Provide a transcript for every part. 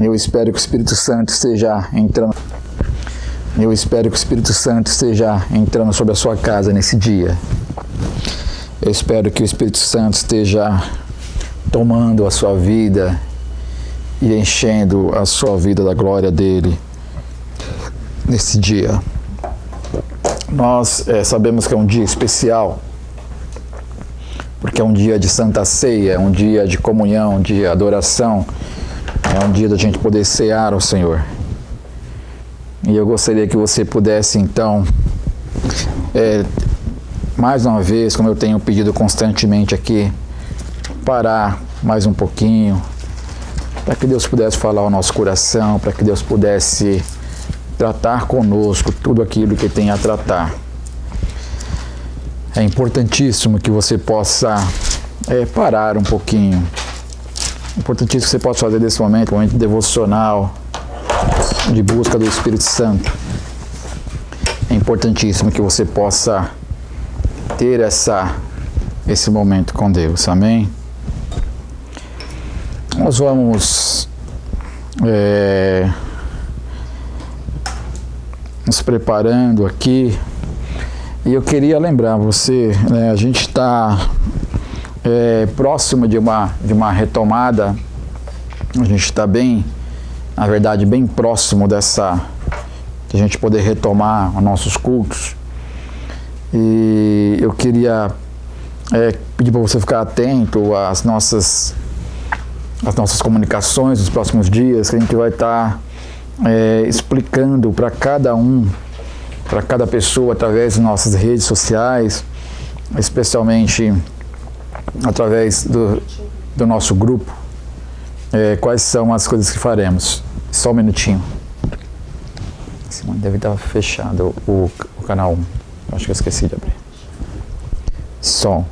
Eu espero que o Espírito Santo esteja entrando. Eu espero que o Espírito Santo esteja entrando sobre a sua casa nesse dia. Eu espero que o Espírito Santo esteja tomando a sua vida e enchendo a sua vida da glória dele nesse dia. Nós sabemos que é um dia especial, porque é um dia de Santa Ceia, é um dia de comunhão, de adoração, é um dia da gente poder cear ao Senhor. E eu gostaria que você pudesse, então, mais uma vez, como eu tenho pedido constantemente aqui, parar mais um pouquinho, para que Deus pudesse falar ao nosso coração, para que Deus pudesse tratar conosco tudo aquilo que tem a tratar. É importantíssimo que você possa parar um pouquinho. É importantíssimo que você possa fazer desse momento um momento devocional, de busca do Espírito Santo. É importantíssimo que você possa ter esse momento com Deus. Amém? Nós vamos nos preparando aqui, e eu queria lembrar você, a gente está próximo de uma retomada, a gente está bem, na verdade, bem próximo de a gente poder retomar os nossos cultos, e eu queria pedir para você ficar atento às nossas comunicações nos próximos dias, que a gente vai estar explicando para cada pessoa, através de nossas redes sociais, especialmente através do nosso grupo, quais são as coisas que faremos. Só um minutinho. Deve estar fechado o canal 1. Eu acho que eu esqueci de abrir. Som.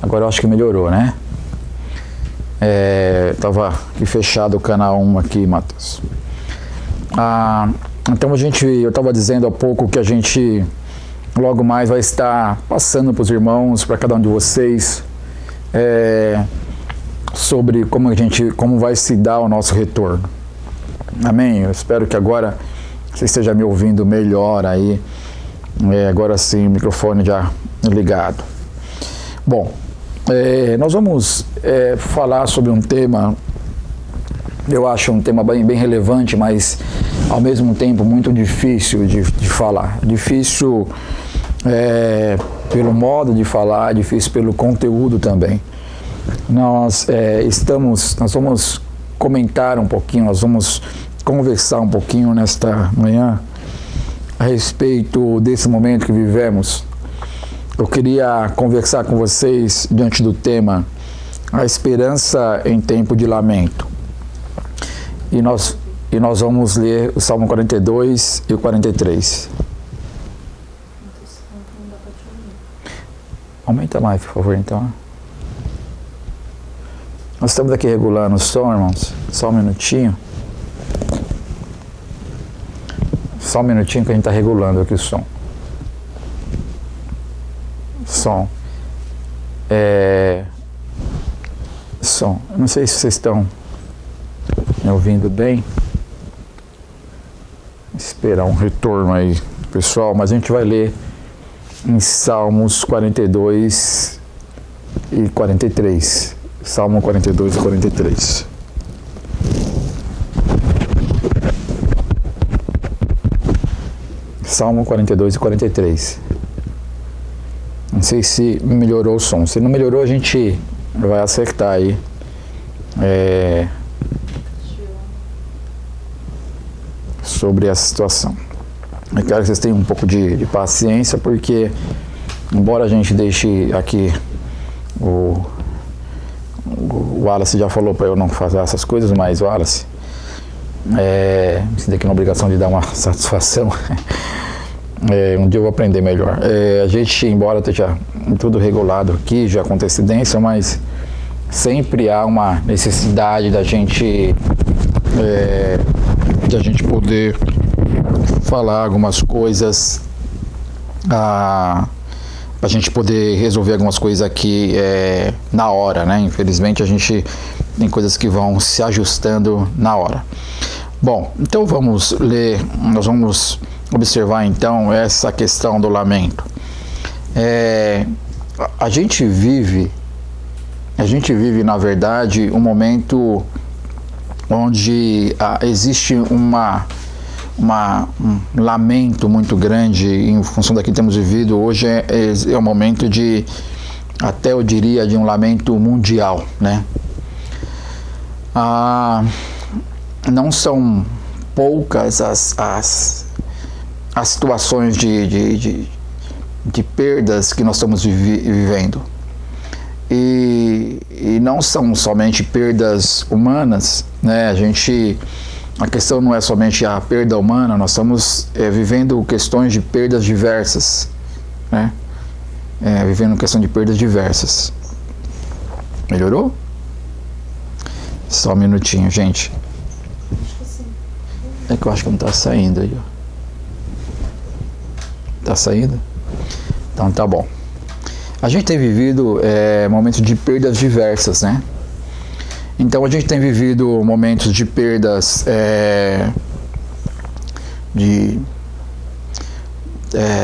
Agora eu acho que melhorou, né? Estava aqui fechado o canal 1 aqui, Matheus. Então eu estava dizendo há pouco que a gente logo mais vai estar passando para os irmãos, para cada um de vocês, sobre como vai se dar o nosso retorno. Amém? Eu espero que agora você esteja me ouvindo melhor aí. Agora sim, o microfone já ligado. Bom, nós vamos falar sobre um tema, eu acho um tema bem relevante, mas ao mesmo tempo muito difícil de falar. Difícil pelo modo de falar, difícil pelo conteúdo também. Nós vamos comentar um pouquinho, nós vamos conversar um pouquinho nesta manhã a respeito desse momento que vivemos. Eu queria conversar com vocês diante do tema a esperança em tempo de lamento. E nós vamos ler o Salmo 42 e o 43. Aumenta mais, por favor, então. Nós estamos aqui regulando o som, irmãos. Só um minutinho. Só um minutinho que a gente está regulando aqui o som. Som. Som. Eu não sei se vocês estão me ouvindo bem. Esperar um retorno aí, pessoal, mas a gente vai ler em Salmos 42 e 43. Salmo 42 e 43. Salmo 42 e 43. Não sei se melhorou o som. Se não melhorou, a gente vai acertar aí. Sobre essa situação. Eu quero que vocês tenham um pouco de paciência, porque embora a gente deixe aqui o Wallace já falou para eu não fazer essas coisas, mas o Wallace me sinto aqui na obrigação de dar uma satisfação. Um dia eu vou aprender melhor. A gente, embora esteja tudo regulado aqui, já com antecedência, mas sempre há uma necessidade da gente poder falar algumas coisas, para a gente poder resolver algumas coisas aqui na hora, né? Infelizmente a gente tem coisas que vão se ajustando na hora. Bom, então vamos ler, nós vamos observar então essa questão do lamento. A gente vive na verdade um momento onde existe um lamento muito grande em função daquilo que temos vivido. Hoje é um momento de, até eu diria, de um lamento mundial, né? Não são poucas as situações de perdas que nós estamos vivendo. E não são somente perdas humanas, né? A questão não é somente a perda humana, nós estamos vivendo questões de perdas diversas, né? Vivendo questão de perdas diversas. Melhorou? Só um minutinho, gente. Acho que sim. É que eu acho que não está saindo aí, ó. Tá saindo? Então tá bom. A gente tem vivido momentos de perdas diversas, né? Então a gente tem vivido momentos de perdas de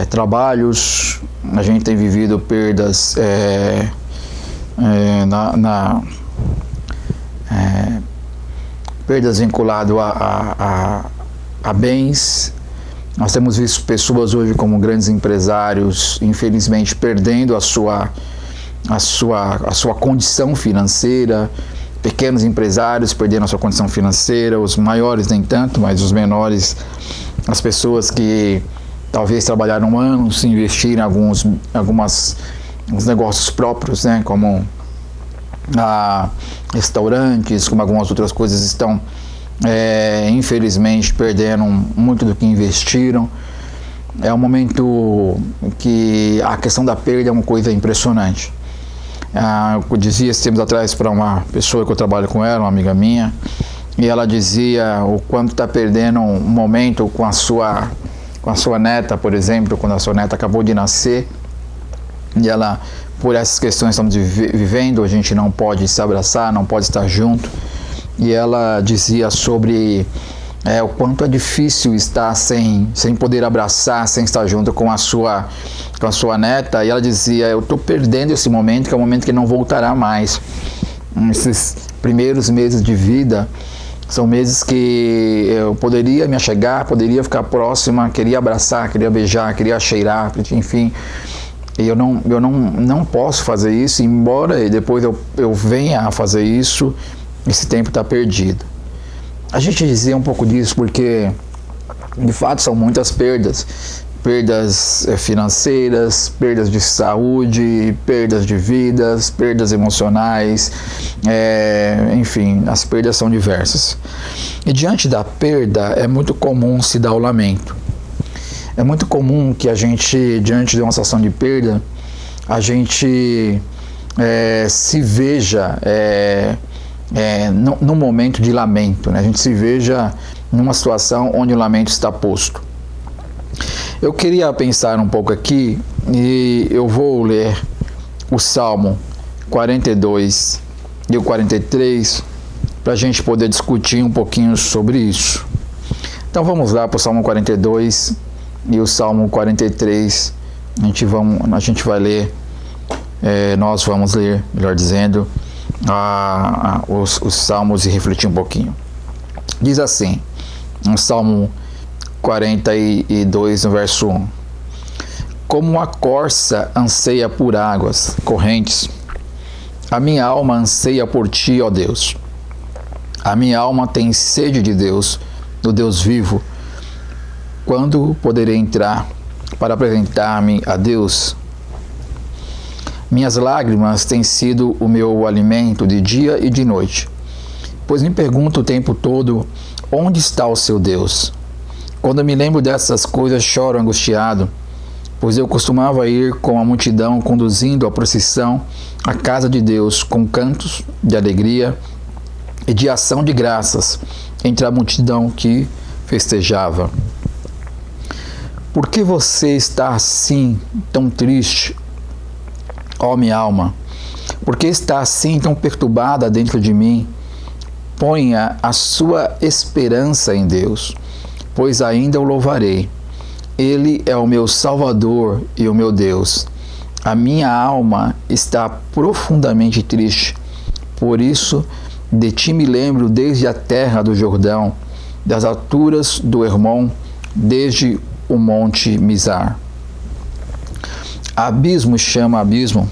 trabalhos, a gente tem vivido perdas perdas vinculadas a bens. Nós temos visto pessoas hoje como grandes empresários, infelizmente, perdendo a sua condição financeira, pequenos empresários perdendo a sua condição financeira, os maiores nem tanto, mas os menores, as pessoas que talvez trabalharam anos, investiram em alguns negócios próprios, né, como restaurantes, como algumas outras coisas, estão infelizmente perdendo muito do que investiram. É um momento que a questão da perda é uma coisa impressionante. Eu dizia esses tempos atrás para uma pessoa que eu trabalho com ela, uma amiga minha, e ela dizia o quanto está perdendo um momento com a sua neta, por exemplo, quando a sua neta acabou de nascer, e ela, por essas questões que estamos vivendo, a gente não pode se abraçar, não pode estar junto. E ela dizia sobre o quanto é difícil estar sem poder abraçar, sem estar junto com a sua neta. E ela dizia, eu estou perdendo esse momento, que é um momento que não voltará mais. Esses primeiros meses de vida são meses que eu poderia me achegar, poderia ficar próxima, queria abraçar, queria beijar, queria cheirar, enfim. E eu não posso fazer isso, embora depois eu venha a fazer isso, esse tempo está perdido. A gente dizia um pouco disso porque, de fato, são muitas perdas. Perdas financeiras, perdas de saúde, perdas de vidas, perdas emocionais, enfim, as perdas são diversas. E diante da perda, é muito comum se dar o lamento. É muito comum que a gente, diante de uma situação de perda, a gente se veja num momento de lamento, né? A gente se veja numa situação onde o lamento está posto. Eu queria pensar um pouco aqui e eu vou ler o Salmo 42 e o 43 para a gente poder discutir um pouquinho sobre isso. Então vamos lá para o Salmo 42 e o Salmo 43. A gente vai ler, nós vamos ler, melhor dizendo, os salmos e refletir um pouquinho. Diz assim, no Salmo 42, no verso 1: Como a corça anseia por águas correntes, a minha alma anseia por ti, ó Deus. A minha alma tem sede de Deus, do Deus vivo. Quando poderei entrar para apresentar-me a Deus? Minhas lágrimas têm sido o meu alimento de dia e de noite, pois me pergunto o tempo todo, onde está o seu Deus? Quando me lembro dessas coisas, choro angustiado, pois eu costumava ir com a multidão conduzindo a procissão à casa de Deus com cantos de alegria e de ação de graças entre a multidão que festejava. Por que você está assim, tão triste, ó minha alma? Por que está assim tão perturbada dentro de mim? Ponha a sua esperança em Deus, pois ainda o louvarei. Ele é o meu Salvador e o meu Deus. A minha alma está profundamente triste. Por isso, de ti me lembro desde a terra do Jordão, das alturas do Hermon, desde o monte Mizar. Abismo chama abismo,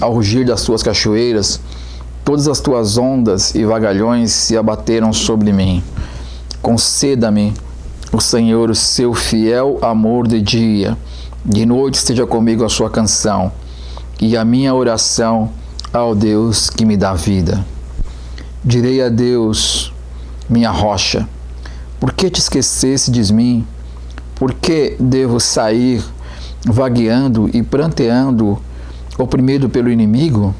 ao rugir das tuas cachoeiras, todas as tuas ondas e vagalhões se abateram sobre mim. Conceda-me, o Senhor, o seu fiel amor de noite esteja comigo a sua canção, e a minha oração ao Deus que me dá vida. Direi a Deus, minha rocha, por que te esqueceste de mim? Por que devo sair vagueando e pranteando, oprimido pelo inimigo?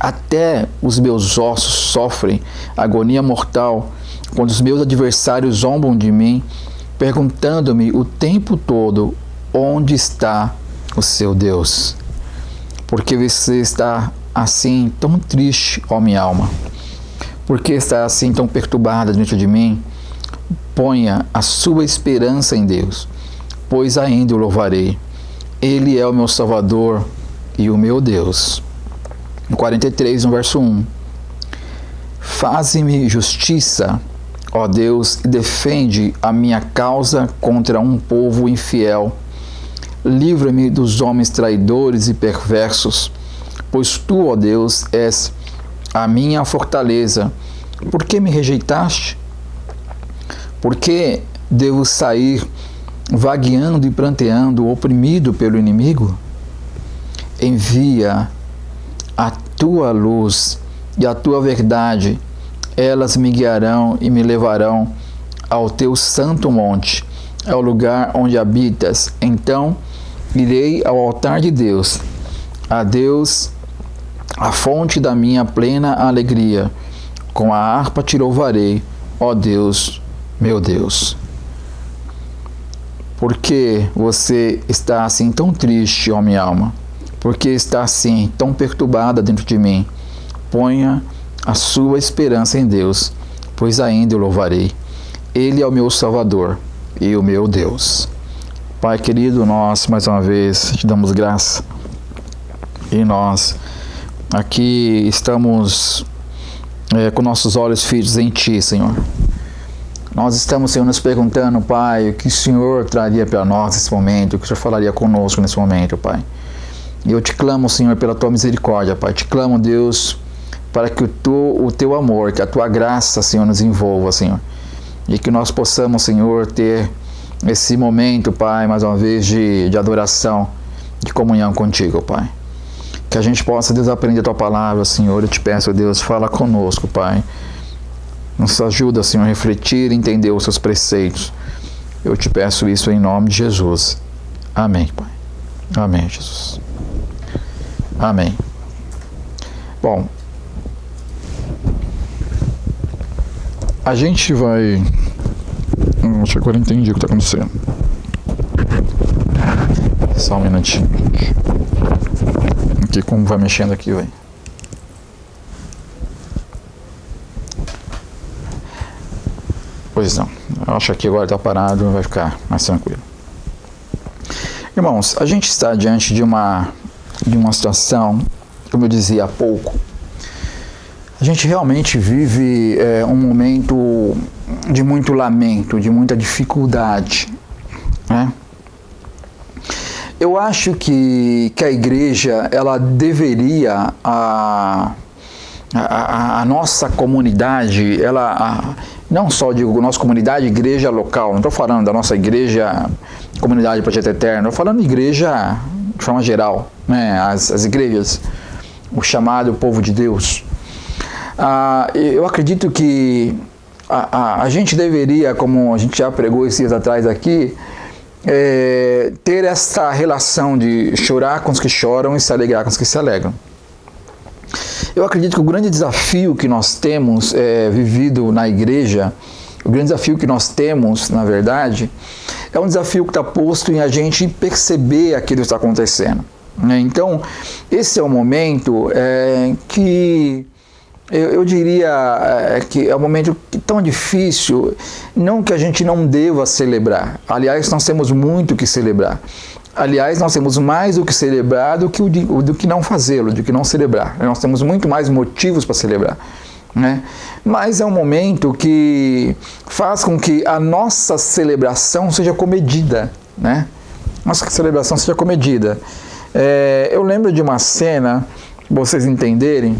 Até os meus ossos sofrem agonia mortal, quando os meus adversários zombam de mim, perguntando-me o tempo todo, onde está o seu Deus? Porque você está assim tão triste, ó minha alma? Por que está assim tão perturbada diante de mim? Ponha a sua esperança em Deus, pois ainda o louvarei. Ele é o meu Salvador e o meu Deus. No 43, no verso 1. Faze-me justiça, ó Deus, e defende a minha causa contra um povo infiel. Livra-me dos homens traidores e perversos, pois tu, ó Deus, és a minha fortaleza. Por que me rejeitaste? Por que devo sair vagueando e pranteando, oprimido pelo inimigo? Envia a tua luz e a tua verdade, elas me guiarão e me levarão ao teu santo monte, ao lugar onde habitas. Então irei ao altar de Deus, a Deus, a fonte da minha plena alegria. Com a harpa te louvarei, ó Deus, meu Deus. Por que você está assim tão triste, ó minha alma? Por que está assim tão perturbada dentro de mim? Ponha a sua esperança em Deus, pois ainda o louvarei. Ele é o meu Salvador e o meu Deus. Pai querido, nós mais uma vez te damos graça. E nós aqui estamos com nossos olhos fitos em Ti, Senhor. Nós estamos, Senhor, nos perguntando, Pai, o que o Senhor traria para nós nesse momento, o que o Senhor falaria conosco nesse momento, Pai. E eu te clamo, Senhor, pela Tua misericórdia, Pai. Te clamo, Deus, para que o Teu amor, que a Tua graça, Senhor, nos envolva, Senhor. E que nós possamos, Senhor, ter esse momento, Pai, mais uma vez, de adoração, de comunhão contigo, Pai. Que a gente possa, Deus, aprender a Tua palavra, Senhor. Eu te peço, Deus, fala conosco, Pai. Nos ajuda, Senhor, a refletir e entender os Seus preceitos. Eu te peço isso em nome de Jesus. Amém, Pai. Amém, Jesus. Amém. Bom, a gente vai... Acho que agora eu entendi o que está acontecendo. Só um minutinho. Aqui, como vai mexendo aqui, velho. Pois não. Eu acho que agora está parado, vai ficar mais tranquilo. Irmãos, a gente está diante de uma situação, como eu dizia há pouco, a gente realmente vive um momento de muito lamento, de muita dificuldade, né? Eu acho que a igreja, ela deveria, a nossa comunidade, não só digo nossa comunidade, igreja local, não estou falando da nossa igreja, comunidade Projeto Eterno, estou falando de igreja de forma geral, né? As igrejas, o chamado povo de Deus. Eu acredito que a gente deveria, como a gente já pregou esses dias atrás aqui, ter essa relação de chorar com os que choram e se alegrar com os que se alegram. Eu acredito que o grande desafio que nós temos vivido na igreja, o grande desafio que nós temos, na verdade, é um desafio que está posto em a gente perceber aquilo que está acontecendo. Então, esse é o momento que eu diria que é um momento tão difícil, não que a gente não deva celebrar. Aliás, nós temos muito que celebrar. Aliás, nós temos mais o que celebrar do que não fazê-lo, do que não celebrar. Nós temos muito mais motivos para celebrar, né? Mas é um momento que faz com que a nossa celebração seja comedida, né? Nossa celebração seja comedida. Eu lembro de uma cena, para vocês entenderem,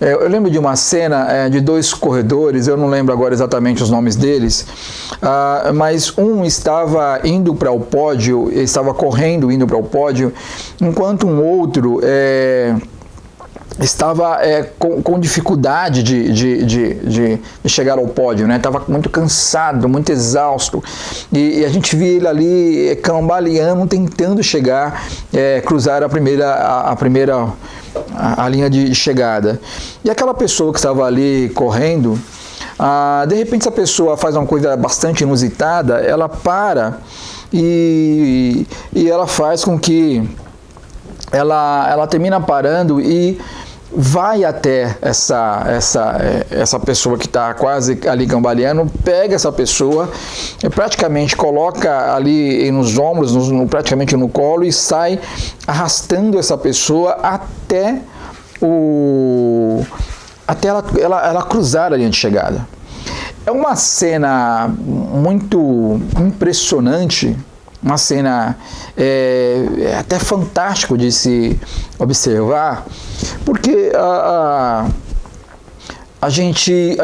eu lembro de uma cena de dois corredores, eu não lembro agora exatamente os nomes deles, mas um estava indo para o pódio, estava correndo indo para o pódio, enquanto um outro estava com dificuldade de chegar ao pódio, né? Estava muito cansado, muito exausto, e a gente via ele ali cambaleando, tentando chegar, cruzar a linha de chegada. E aquela pessoa que estava ali correndo, de repente essa pessoa faz uma coisa bastante inusitada, ela para e ela faz com que ela termina parando e vai até essa pessoa que está quase ali cambaleando, pega essa pessoa, praticamente coloca ali nos ombros, praticamente no colo, e sai arrastando essa pessoa até ela cruzar a linha de chegada. É uma cena muito impressionante, uma cena até fantástico de se observar, porque a gente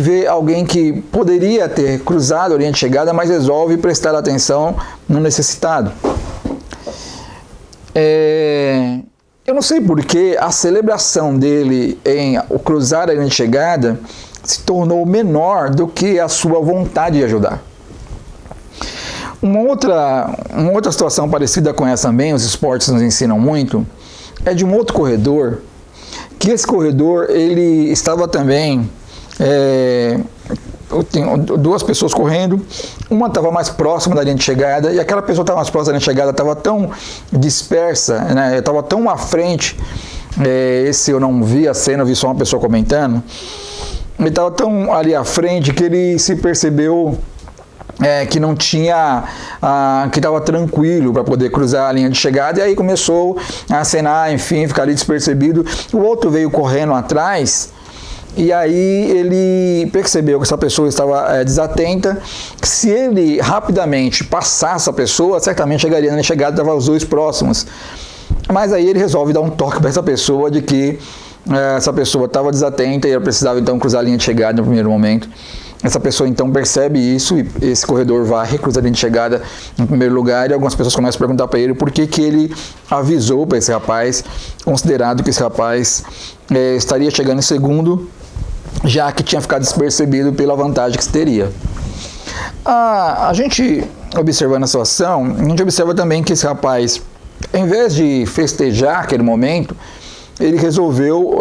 vê alguém que poderia ter cruzado a linha de chegada, mas resolve prestar atenção no necessitado. Eu não sei porque a celebração dele em cruzar a linha de chegada se tornou menor do que a sua vontade de ajudar. Uma outra situação parecida com essa também, os esportes nos ensinam muito, é de um outro corredor, que esse corredor, ele estava também, duas pessoas correndo, uma estava mais próxima da linha de chegada, e aquela pessoa que estava mais próxima da linha de chegada estava tão dispersa, né, estava tão à frente, esse eu não vi a cena, eu vi só uma pessoa comentando, ele estava tão ali à frente que ele se percebeu que não tinha, que estava tranquilo para poder cruzar a linha de chegada, e aí começou a acenar, enfim, ficar ali despercebido. O outro veio correndo atrás, e aí ele percebeu que essa pessoa estava desatenta, que se ele rapidamente passasse essa pessoa, certamente chegaria na linha de chegada, estavam os dois próximos. Mas aí ele resolve dar um toque para essa pessoa de que essa pessoa estava desatenta e ela precisava então cruzar a linha de chegada no primeiro momento. Essa pessoa então percebe isso e esse corredor vai recruzar a linha de chegada em primeiro lugar, e algumas pessoas começam a perguntar para ele por que ele avisou para esse rapaz, considerado que esse rapaz estaria chegando em segundo, já que tinha ficado despercebido pela vantagem que se teria. A gente, observando a situação, a gente observa também que esse rapaz, em vez de festejar aquele momento, ele resolveu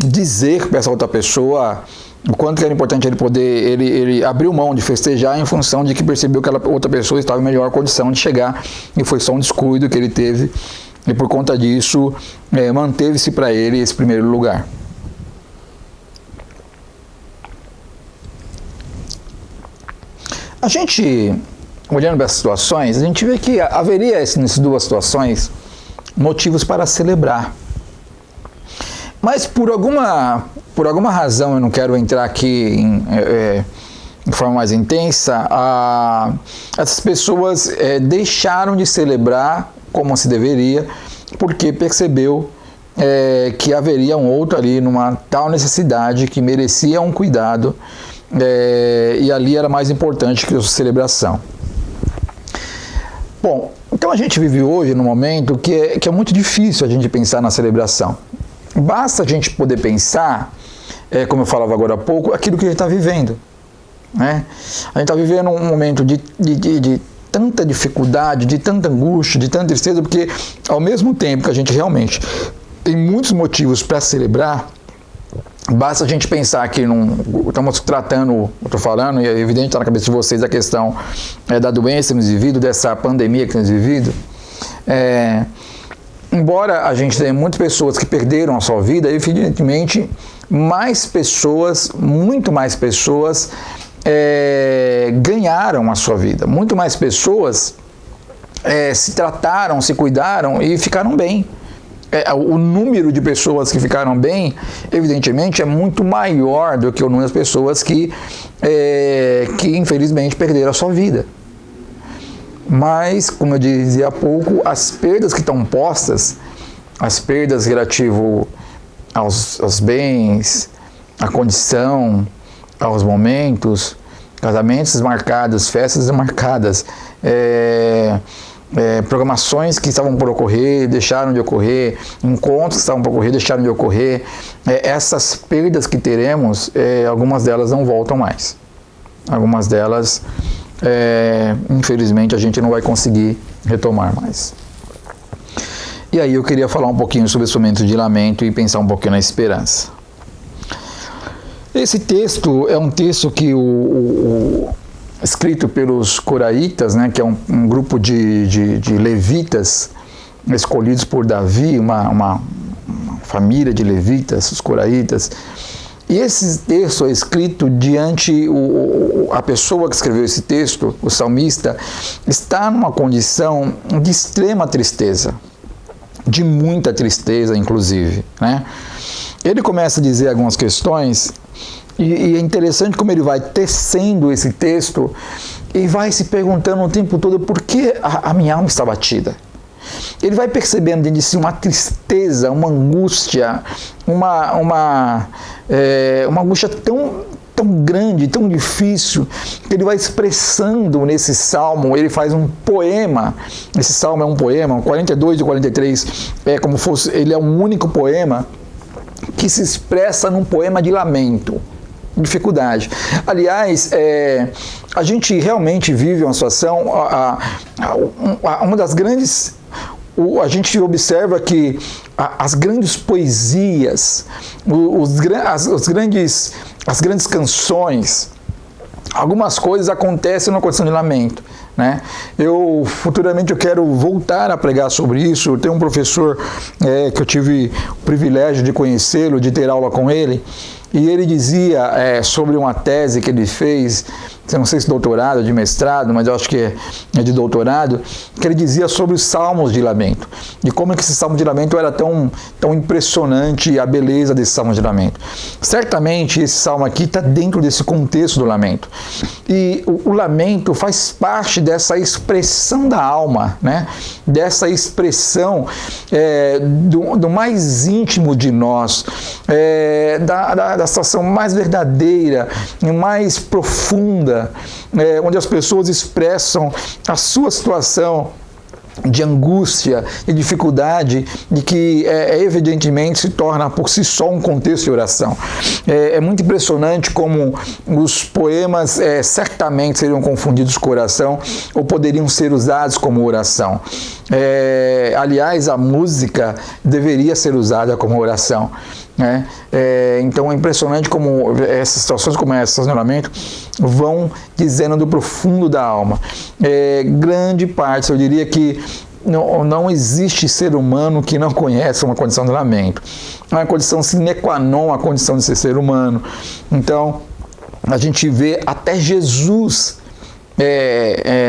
dizer para essa outra pessoa o quanto era importante ele abriu mão de festejar em função de que percebeu que aquela outra pessoa estava em melhor condição de chegar, e foi só um descuido que ele teve, e por conta disso manteve-se para ele esse primeiro lugar. A gente, olhando para essas situações, a gente vê que haveria nessas duas situações motivos para celebrar. Mas por alguma razão, eu não quero entrar aqui de forma mais intensa, essas pessoas deixaram de celebrar como se deveria, porque percebeu que haveria um outro ali numa tal necessidade que merecia um cuidado, e ali era mais importante que a celebração. Bom, então a gente vive hoje num momento que é muito difícil a gente pensar na celebração. Basta a gente poder pensar, como eu falava agora há pouco, aquilo que a gente está vivendo, né? A gente está vivendo um momento de tanta dificuldade, de tanta angústia, de tanta tristeza, porque ao mesmo tempo que a gente realmente tem muitos motivos para celebrar, basta a gente pensar que estamos tratando, eu estou falando, e é evidente que está na cabeça de vocês a questão da doença que temos vivido, dessa pandemia que temos vivido, embora a gente tenha muitas pessoas que perderam a sua vida, evidentemente mais pessoas, muito mais pessoas ganharam a sua vida, muito mais pessoas se trataram, se cuidaram e ficaram bem. O número de pessoas que ficaram bem, evidentemente, é muito maior do que o número das pessoas que infelizmente perderam a sua vida. Mas, como eu dizia há pouco, as perdas que estão postas, as perdas relativas aos bens, à condição, aos momentos, casamentos marcados, festas marcadas, programações que estavam por ocorrer, deixaram de ocorrer, encontros que estavam por ocorrer, deixaram de ocorrer, essas perdas que teremos, algumas delas não voltam mais. Algumas delas, infelizmente, a gente não vai conseguir retomar mais. E aí eu queria falar um pouquinho sobre esse momento de lamento e pensar um pouquinho na esperança. Esse texto é um texto que escrito pelos coraitas, né, que é um grupo de levitas escolhidos por Davi, uma família de levitas, os coraitas. E esse texto é escrito diante a pessoa que escreveu esse texto, o salmista, está numa condição de extrema tristeza, de muita tristeza, inclusive, né? Ele começa a dizer algumas questões. E é interessante como ele vai tecendo esse texto e vai se perguntando o tempo todo por que a minha alma está batida. Ele vai percebendo dentro de si uma tristeza, uma angústia, uma angústia tão grande, tão difícil, que ele vai expressando nesse salmo. Ele faz um poema. Esse salmo é um poema, 42 e 43, ele é um único poema que se expressa num poema de lamento. Dificuldade. Aliás, a gente realmente vive uma situação, uma das grandes, a gente observa que as grandes poesias, as grandes canções, algumas coisas acontecem numa condição de lamento, né? Futuramente eu quero voltar a pregar sobre isso. Eu tenho um professor que eu tive o privilégio de conhecê-lo, de ter aula com ele, e ele dizia sobre uma tese que ele fez, não sei se doutorado, de mestrado, mas eu acho que é de doutorado, que ele dizia sobre os salmos de lamento, e como que esse salmo de lamento era tão impressionante, a beleza desse salmo de lamento. Certamente esse salmo aqui está dentro desse contexto do lamento, e o lamento faz parte dessa expressão da alma, né? Dessa expressão do mais íntimo de nós, da situação mais verdadeira e mais profunda, onde as pessoas expressam a sua situação de angústia e dificuldade, e que evidentemente se torna por si só um contexto de oração. É muito impressionante como os poemas certamente seriam confundidos com oração, ou poderiam ser usados como oração. Aliás, a música deveria ser usada como oração, né? Então é impressionante como essas situações como essa, lamento, vão dizendo do profundo da alma. Grande parte, eu diria que não existe ser humano que não conheça uma condição de lamento. É uma condição sine qua non, a condição de ser humano. Então, a gente vê até Jesus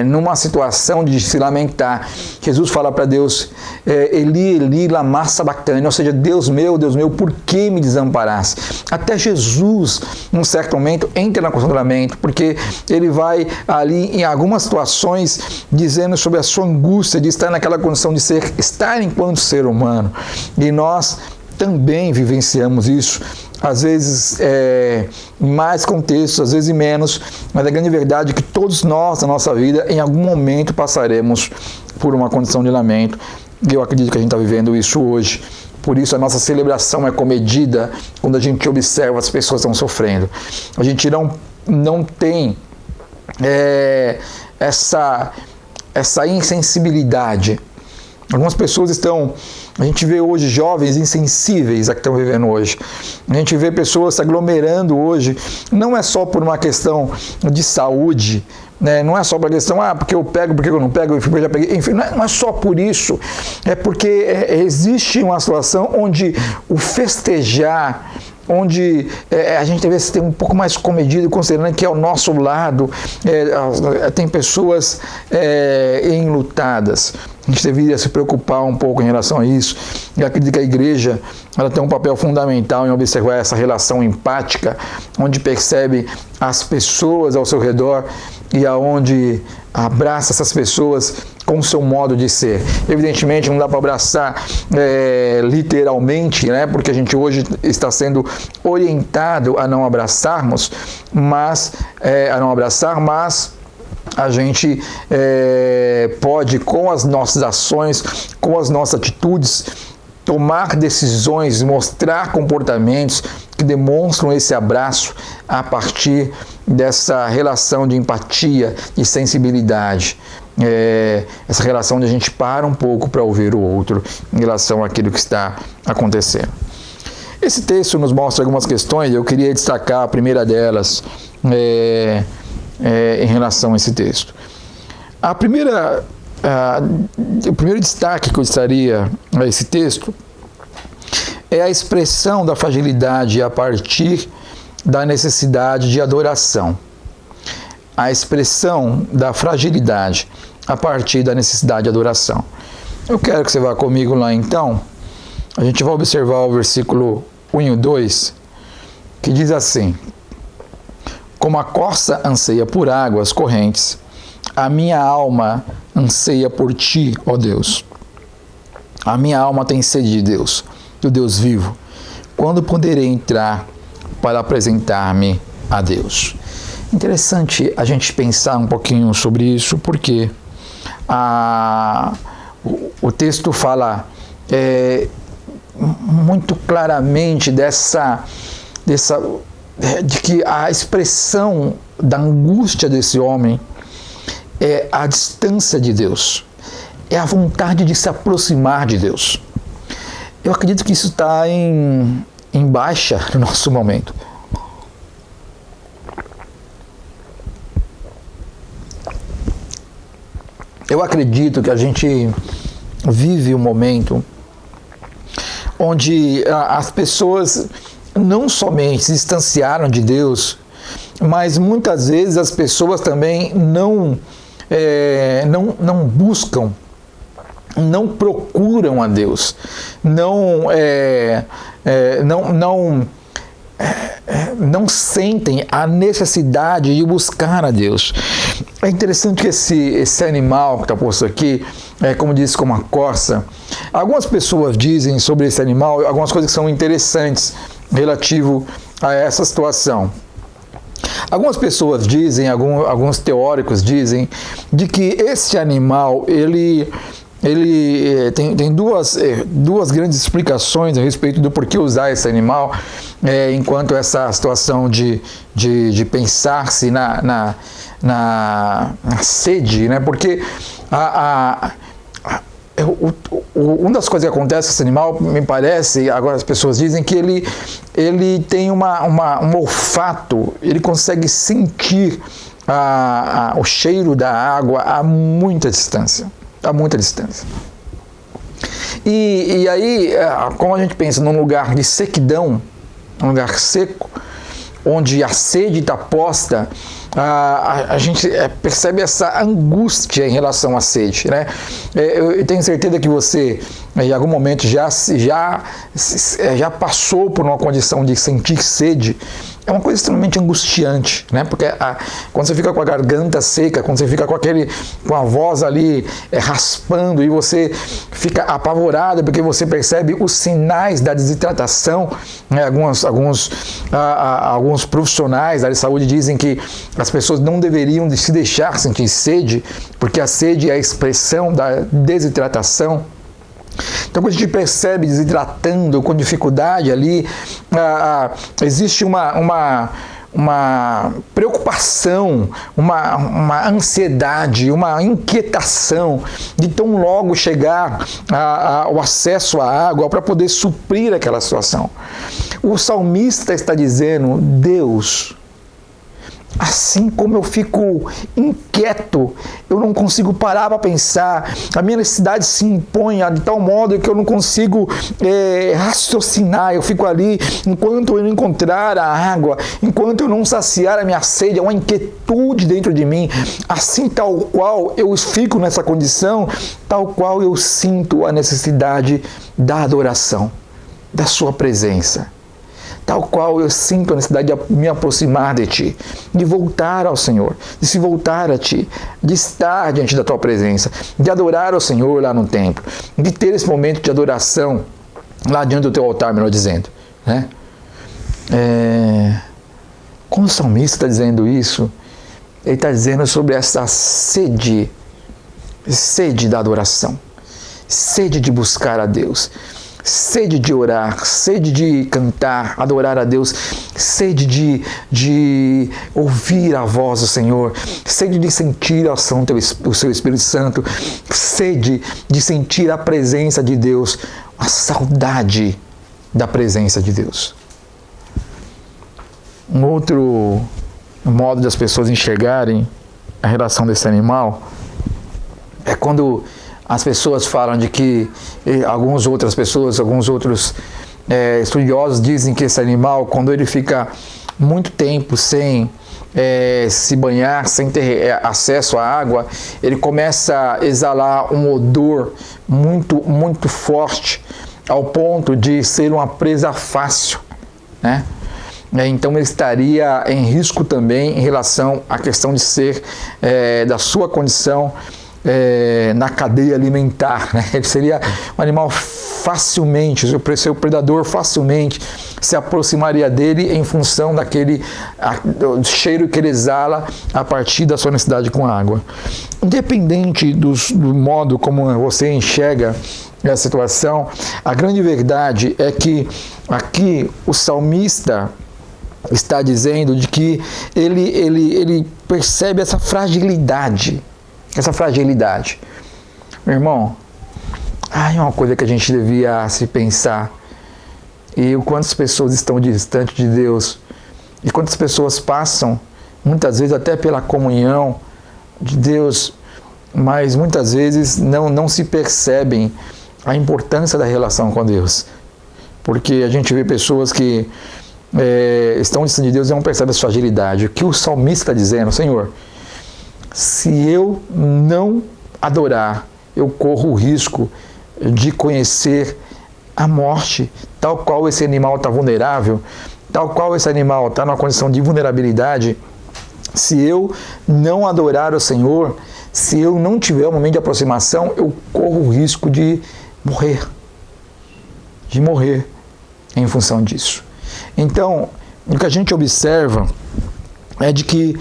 numa situação de se lamentar. Jesus fala para Deus, Eli, Eli, lama sabachthani, ou seja, Deus meu, por que me desamparaste? Até Jesus, num certo momento, entra na condição do lamento, porque ele vai ali em algumas situações dizendo sobre a sua angústia de estar naquela condição de estar enquanto ser humano. E nós também vivenciamos isso, às vezes em mais contextos, às vezes em menos, mas a grande verdade é que todos nós, na nossa vida, em algum momento passaremos por uma condição de lamento, e eu acredito que a gente está vivendo isso hoje. Por isso a nossa celebração é comedida quando a gente observa as pessoas que estão sofrendo. A gente não tem essa insensibilidade. Algumas pessoas a gente vê hoje jovens insensíveis a que estão vivendo hoje. A gente vê pessoas se aglomerando hoje, não é só por uma questão de saúde, né? Não é só para a questão, porque eu pego, porque eu não pego, eu já peguei, enfim, não é só por isso, é porque existe uma situação onde o festejar, onde a gente deve ter um pouco mais comedido, considerando que ao nosso lado tem pessoas enlutadas. A gente deveria se preocupar um pouco em relação a isso. E acredito que a igreja ela tem um papel fundamental em observar essa relação empática, onde percebe as pessoas ao seu redor e aonde abraça essas pessoas com o seu modo de ser. Evidentemente não dá para abraçar literalmente, né? Porque a gente hoje está sendo orientado a não abraçarmos, mas a gente pode, com as nossas ações, com as nossas atitudes, tomar decisões, mostrar comportamentos que demonstram esse abraço a partir dessa relação de empatia e sensibilidade. Essa relação de a gente para um pouco para ouvir o outro em relação àquilo que está acontecendo. Esse texto nos mostra algumas questões, eu queria destacar a primeira delas em relação a esse texto. O primeiro destaque que eu gostaria a esse texto é a expressão da fragilidade a partir da necessidade de adoração. A expressão da fragilidade a partir da necessidade de adoração. Eu quero que você vá comigo lá então. A gente vai observar o versículo 1 e 2, que diz assim: como a corça anseia por águas correntes, a minha alma anseia por ti, ó Deus. A minha alma tem sede de Deus, do Deus vivo. Quando poderei entrar para apresentar-me a Deus? Interessante a gente pensar um pouquinho sobre isso, porque o texto fala muito claramente de que a expressão da angústia desse homem é a distância de Deus, é a vontade de se aproximar de Deus. Eu acredito que isso está em baixa no nosso momento. Eu acredito que a gente vive um momento onde as pessoas não somente se distanciaram de Deus, mas muitas vezes as pessoas também não buscam, não procuram a Deus, não sentem a necessidade de buscar a Deus. É interessante que esse animal que está posto aqui, como disse, como a corça, algumas pessoas dizem sobre esse animal algumas coisas que são interessantes relativo a essa situação. Algumas pessoas dizem, alguns teóricos dizem, de que esse animal, ele tem duas grandes explicações a respeito do porquê usar esse animal, enquanto essa situação de pensar-se na sede, né? Porque uma das coisas que acontece com esse animal, me parece, agora as pessoas dizem que ele tem um olfato, ele consegue sentir o cheiro da água a muita distância. E aí, como a gente pensa num lugar de sequidão, um lugar seco, onde a sede está posta, a gente percebe essa angústia em relação à sede, né? Eu tenho certeza que você, em algum momento, já passou por uma condição de sentir sede. É uma coisa extremamente angustiante, né? Porque quando você fica com a garganta seca, quando você fica com a voz ali raspando e você fica apavorado porque você percebe os sinais da desidratação, né? Alguns profissionais da área de saúde dizem que as pessoas não deveriam se deixar sentir sede, porque a sede é a expressão da desidratação. Então, quando a gente percebe desidratando, com dificuldade ali, existe uma preocupação, uma ansiedade, uma inquietação de tão logo chegar ao acesso à água para poder suprir aquela situação. O salmista está dizendo: Deus, Assim como eu fico inquieto, eu não consigo parar para pensar, a minha necessidade se impõe de tal modo que eu não consigo raciocinar, eu fico ali, enquanto eu não encontrar a água, enquanto eu não saciar a minha sede, há uma inquietude dentro de mim, assim tal qual eu fico nessa condição, tal qual eu sinto a necessidade da adoração, da sua presença. Tal qual eu sinto a necessidade de me aproximar de Ti, de voltar ao Senhor, de se voltar a Ti, de estar diante da Tua presença, de adorar ao Senhor lá no templo, de ter esse momento de adoração lá diante do Teu altar, melhor dizendo. Né? Quando o salmista está dizendo isso, ele está dizendo sobre essa sede da adoração, sede de buscar a Deus, sede de orar, sede de cantar, adorar a Deus, sede de ouvir a voz do Senhor, sede de sentir a ação do seu Espírito Santo, sede de sentir a presença de Deus, a saudade da presença de Deus. Um outro modo das pessoas enxergarem a relação desse animal é quando as pessoas falam de que alguns outros estudiosos dizem que esse animal, quando ele fica muito tempo sem se banhar, sem ter acesso à água, ele começa a exalar um odor muito, muito forte, ao ponto de ser uma presa fácil, né? Então ele estaria em risco também em relação à questão de ser, da sua condição na cadeia alimentar, né? Ele seria um animal facilmente, o seu predador facilmente se aproximaria dele em função daquele cheiro que ele exala a partir da sua necessidade com água. Independente do modo como você enxerga essa situação, a grande verdade é que aqui o salmista está dizendo de que ele percebe essa fragilidade. Meu irmão, é uma coisa que a gente devia se pensar. E o quantas pessoas estão distantes de Deus, e quantas pessoas passam, muitas vezes até pela comunhão de Deus, mas muitas vezes não se percebem a importância da relação com Deus. Porque a gente vê pessoas que estão distantes de Deus e não percebem a fragilidade. O que o salmista está dizendo: Senhor, se eu não adorar, eu corro o risco de conhecer a morte, tal qual esse animal está vulnerável, tal qual esse animal está numa condição de vulnerabilidade. Se eu não adorar o Senhor, se eu não tiver um momento de aproximação, eu corro o risco de morrer em função disso. Então, o que a gente observa é de que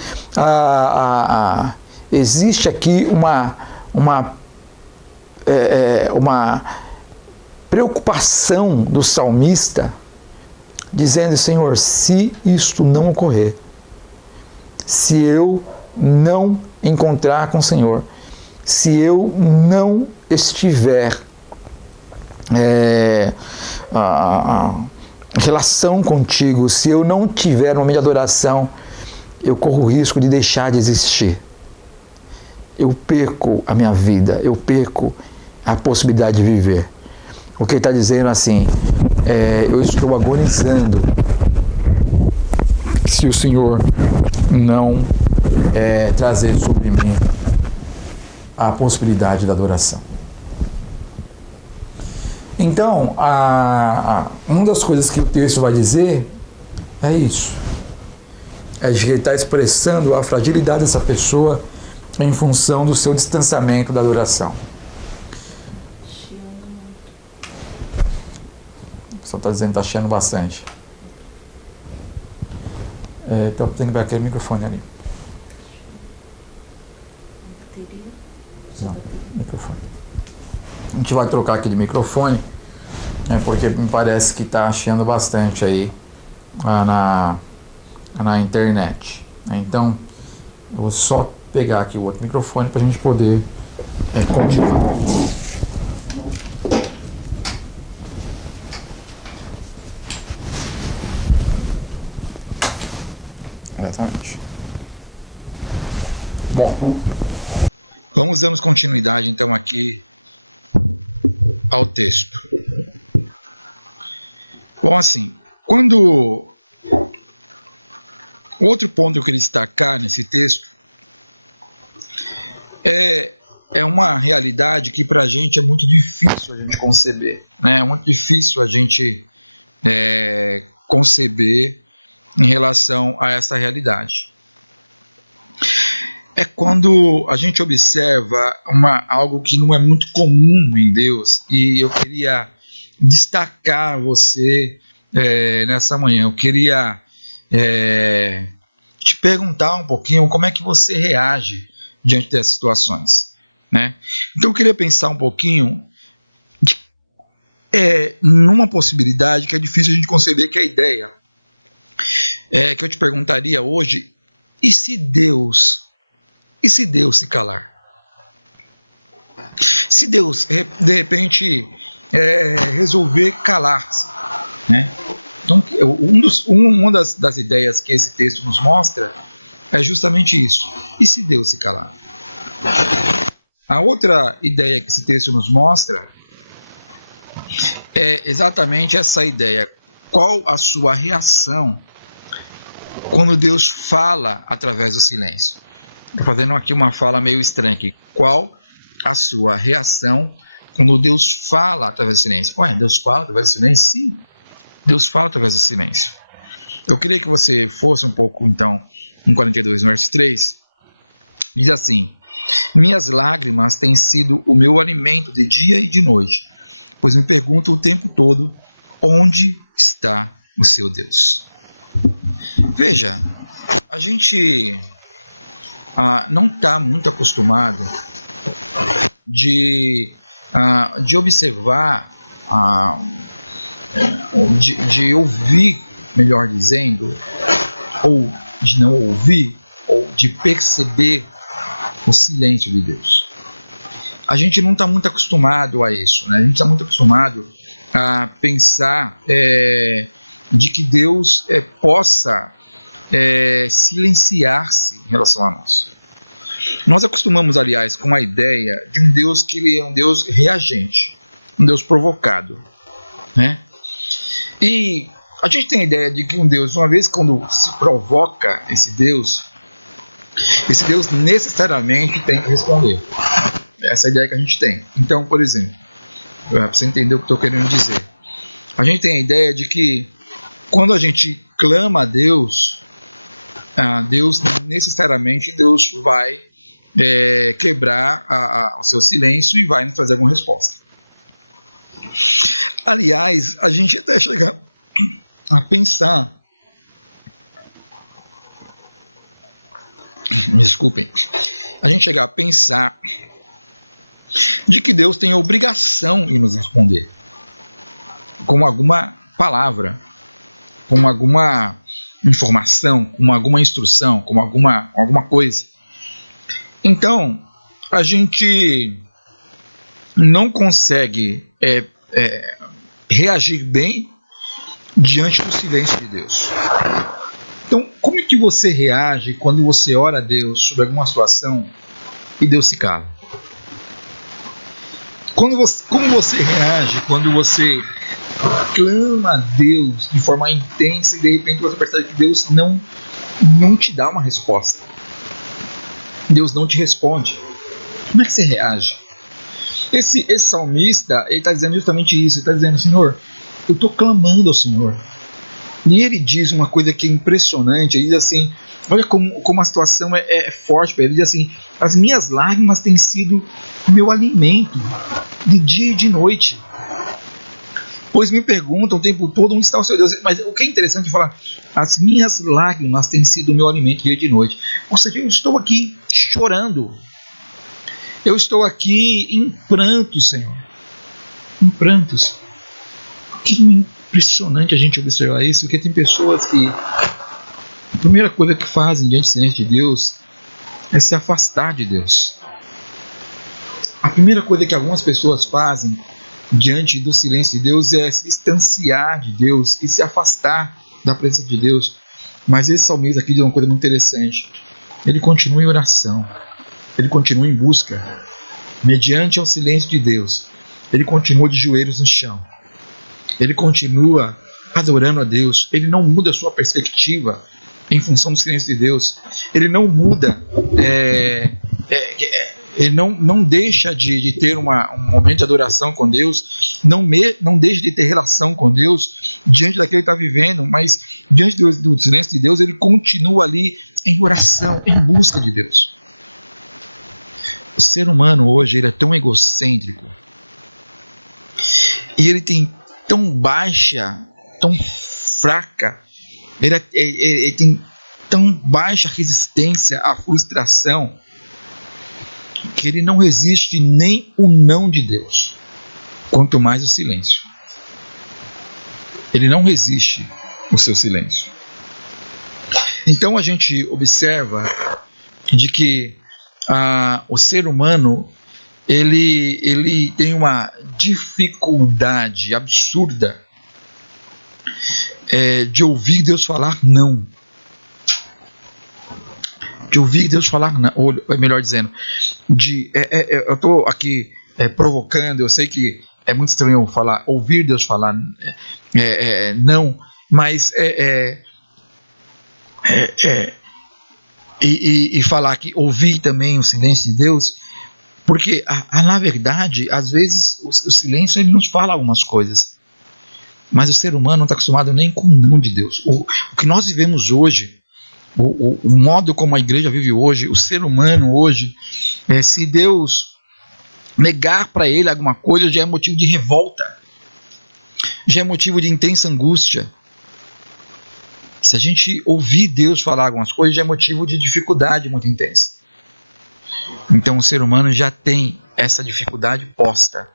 existe aqui uma preocupação do salmista, dizendo: Senhor, se isto não ocorrer, se eu não encontrar com o Senhor, se eu não estiver relação contigo, se eu não tiver um momento de adoração, eu corro o risco de deixar de existir. Eu perco a minha vida, eu perco a possibilidade de viver. O que ele está dizendo assim, eu estou agonizando se o Senhor não trazer sobre mim a possibilidade da adoração. Então, uma das coisas que o texto vai dizer é isso. É de que ele está expressando a fragilidade dessa pessoa em função do seu distanciamento da adoração. O pessoal está dizendo que está chiando bastante. Então tem que ver aquele microfone ali. Não, microfone. A gente vai trocar aqui de microfone, porque me parece que está chiando bastante aí na internet. Então, eu vou só pegar aqui o outro microfone para a gente poder continuar. Exatamente. Vamos dando continuidade então aqui ao texto. Bom, assim, outro ponto que eu queria destacar nesse texto é uma realidade que para a gente é muito difícil a gente conceber, né? É muito difícil a gente conceber em relação a essa realidade. É quando a gente observa algo que não é muito comum em Deus, e eu queria destacar você nessa manhã. Eu queria te perguntar um pouquinho como é que você reage diante dessas situações, né? Então eu queria pensar um pouquinho numa possibilidade que é difícil a gente conceber, que é a ideia que eu te perguntaria hoje: e se Deus se calar? Se Deus de repente resolver calar-se, né? Então, uma das ideias que esse texto nos mostra é justamente isso. E se Deus se calar? A outra ideia que esse texto nos mostra é exatamente essa ideia. Qual a sua reação quando Deus fala através do silêncio? Estou fazendo aqui uma fala meio estranha aqui. Qual a sua reação quando Deus fala através do silêncio? Ué, Deus fala através do silêncio? Sim, Deus fala através do silêncio. Eu queria que você fosse um pouco, então, em 42, verso 3. Diz assim: minhas lágrimas têm sido o meu alimento de dia e de noite, pois me pergunto o tempo todo: onde está o seu Deus? Veja, a gente não está muito acostumado de observar, de ouvir, melhor dizendo, ou de não ouvir, ou de perceber o silêncio de Deus. A gente não está muito acostumado a isso, né? A gente está muito acostumado a pensar de que Deus possa silenciar-se em relação a nós. Nós acostumamos, aliás, com a ideia de um Deus que ele é um Deus reagente, um Deus provocado, né? E a gente tem a ideia de que um Deus, uma vez quando se provoca esse Deus necessariamente tem que responder. Essa é a ideia que a gente tem. Então, por exemplo, para você entender o que eu estou querendo dizer, a gente tem a ideia de que quando a gente clama a Deus, necessariamente Deus vai quebrar o seu silêncio e vai nos trazer alguma resposta. Aliás, a gente até chega a pensar, me desculpem, a gente chega a pensar de que Deus tem a obrigação de nos responder com alguma palavra, com alguma informação, com alguma instrução, com alguma coisa. Então, a gente não consegue reagir bem diante do silêncio de Deus. Então, como é que você reage quando você ora a Deus sobre alguma situação e Deus se cala? Como você reage quando você clama a Deus de forma intensa e de repente você percebe que Deus não te dá uma resposta? Deus não te responde. Como é que você reage? Esse salmista, ele está dizendo justamente isso. Ele está dizendo: Senhor, eu estou clamando ao Senhor. E ele diz uma coisa que é impressionante. Ele diz assim, olha como a situação é forte para ele. Ele diz assim: as minhas lágrimas têm sido o meu alimento de dia e de noite, pois me perguntam o tempo todo onde está o seu Deus. Mas o que é interessante é falar: as minhas lágrimas têm sido o meu alimento dia e de noite. Ou seja, eu estou aqui chorando, eu estou aqui em prantos, Senhor, em prantos. Que impressionante a gente observar isso, porque tem pessoas que a primeira coisa que fazem diante do silêncio de Deus é se afastar de Deus. A primeira coisa que algumas pessoas fazem diante do silêncio de Deus é se distanciar de Deus e se afastar da presença de Deus. Mas esse salmista aqui diz uma coisa muito interessante: ele continua em oração, ele continua em busca, mediante ao silêncio de Deus, ele continua de joelhos no chão, ele continua adorando a Deus, ele não muda a sua perspectiva em função do silêncio de Deus, ele não muda, ele não deixa de ter um momento de adoração com Deus, não deixa de ter relação com Deus diante daquilo que ele está vivendo, mas diante do silêncio de Deus, ele continua ali em oração, em busca de Deus. O ser humano hoje, ele é tão egocêntrico, e ele tem tão baixa, tão fraca, ele tem tão baixa resistência à frustração, que ele não resiste nem o não de Deus, quanto mais o silêncio. Ele não resiste o seu silêncio. Então a gente observa de que o ser humano ele tem uma dificuldade absurda de ouvir Deus falar não. De ouvir Deus falar não, ou melhor dizendo, eu estou aqui provocando, eu sei que é muito estranho falar, ouvir Deus falar não, mas e falar que ouvir também o silêncio de Deus, porque na verdade, às vezes o silêncio ele nos fala algumas coisas, mas o ser humano não está acostumado nem com o não de Deus. O que nós vivemos hoje, o modo como a igreja vive hoje, o ser humano hoje, se Deus negar para ele alguma coisa, já é motivo de revolta, já é motivo de intensa angústia. Se a gente ouvir Deus falar algumas coisas, já é motivo de dificuldade muito intensa. Então o ser humano já tem essa dificuldade posta.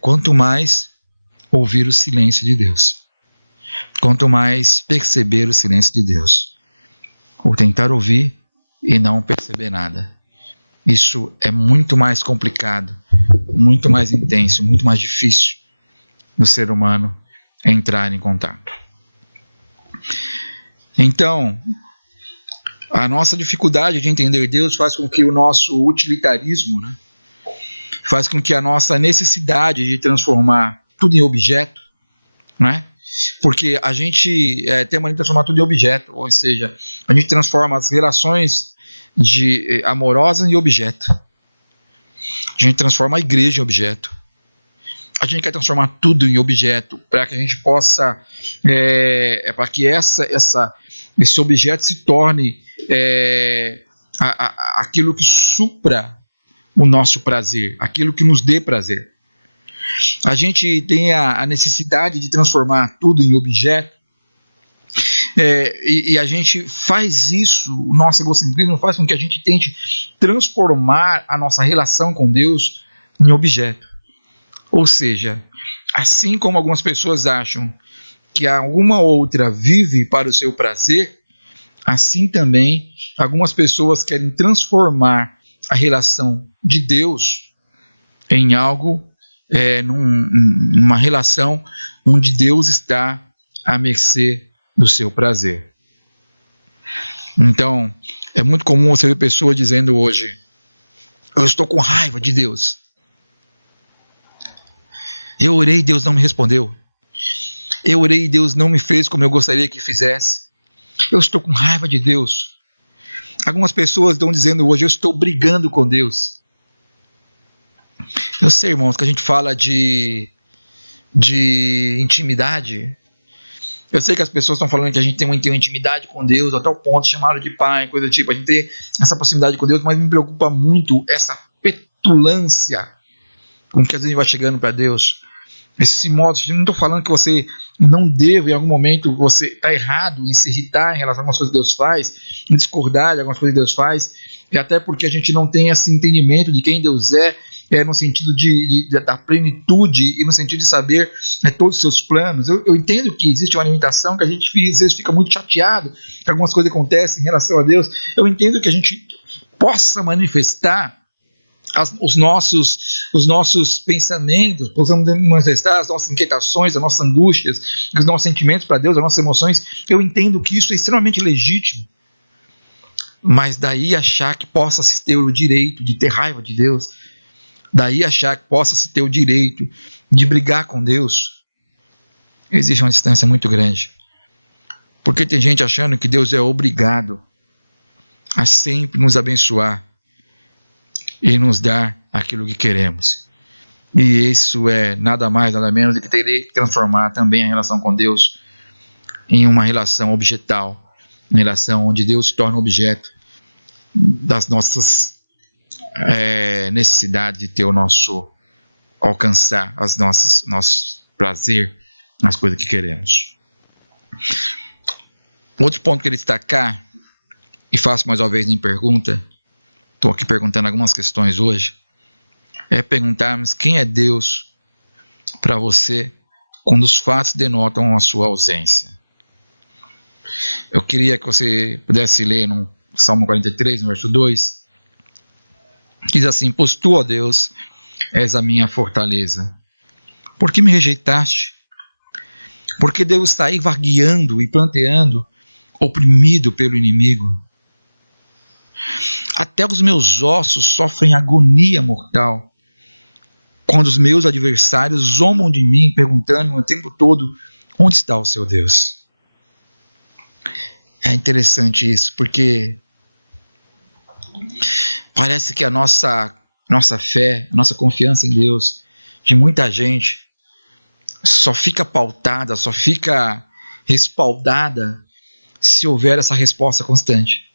Quanto mais ouvir o silêncio de Deus, quanto mais perceber o silêncio de Deus, ou tentar ouvir e não perceber nada. Isso é muito mais complicado, muito mais intenso, muito mais difícil do ser humano entrar em contato. Então, a nossa dificuldade de entender Deus faz com que o nosso utilitarismo, faz com que a nossa necessidade de transformar tudo em objeto, porque a gente tem a mania de transformar tudo em objeto, ou seja, a gente transforma as relações amorosas em objeto, a gente transforma a igreja em objeto, a gente quer transformar tudo em objeto para que a gente possa, para que esse objeto se torne aquilo que supra o nosso prazer, aquilo que nos dê prazer. A gente tem a necessidade de transformar tudo em objeto, e a gente faz isso, o nosso egocentrismo faz com que a gente tente transformar a nossa relação com Deus em objeto. Ou seja, assim como algumas pessoas acham que alguma outra vive para o seu prazer, assim também algumas pessoas querem transformar a relação de Deus em algo, numa relação onde Deus está à mercê do seu prazer. Então, é muito comum você ver pessoas dizendo hoje: eu estou com raiva de Deus. Eu orei e Deus não me respondeu. Eu orei e Deus não me fez como eu gostaria que fizesse. Eu estou com raiva de Deus. Algumas pessoas estão dizendo hoje: eu estou brigando com Deus. Eu sei, irmãos, que a gente fala de intimidade. Eu sei que as pessoas estão falando que a gente tem uma intimidade com Deus, até o ponto de chamá-lo de pai, coisa do tipo. A gente tem essa proximidade com Deus, mas me preocupa muito essa petulância com que às vezes a gente vai chegando para Deus. Esse modo, eu não estou falando que você não deve, em algum momento, você está errado em se irritar em relação a algumas coisas que Deus faz, em discordar de algumas coisas que Deus faz, e até porque a gente não tem esse entendimento de quem Deus no sentido da plenitude e no sentido de saber todos os seus planos. Eu entendo que existe uma limitação, que a gente às vezes fica muito chateado que algumas coisas acontecem em relação a Deus. Eu entendo que a gente possa manifestar os nossos pensamentos, possamos manifestar as nossas inquietações, as nossas angústias, os nossos sentimentos para Deus, as nossas emoções. Eu entendo que isso é extremamente legítimo. Mas daí achar que possa se ter o direito de ter raiva de Deus, daí achar que possa se ter o direito de brigar com Deus, existe uma distância muito grande. Porque tem gente achando que Deus é obrigado a sempre nos abençoar e nos dar aquilo que queremos. E isso é nada mais, nada menos do que teria que transformar também a relação com Deus em uma relação objetal, uma relação onde Deus se torna objeto das nossas necessidades de ter o nosso alcançar as nosso prazer nas coisas que queremos. Outro ponto que eu queria destacar, e faço mais uma vez em pergunta, estou aqui perguntando algumas questões hoje, é perguntarmos quem é Deus para você quando os fatos denotam a sua ausência. Eu queria que você pudesse ler no Salmo 43, no verso 2, que diz assim: pois tu, ó Deus, és a minha fortaleza. Por que me rejeitaste? Porque devo sair vagueando e planteando, oprimido pelo inimigo. Até os meus ossos sofrem agonia mortal, quando os meus adversários zombam de mim, perguntando o tempo todo: onde está o seu Deus? É interessante isso, porque parece que a nossa fé, a nossa confiança em Deus, de muita gente, só fica pautada, só fica respaldada se houver essa resposta constante.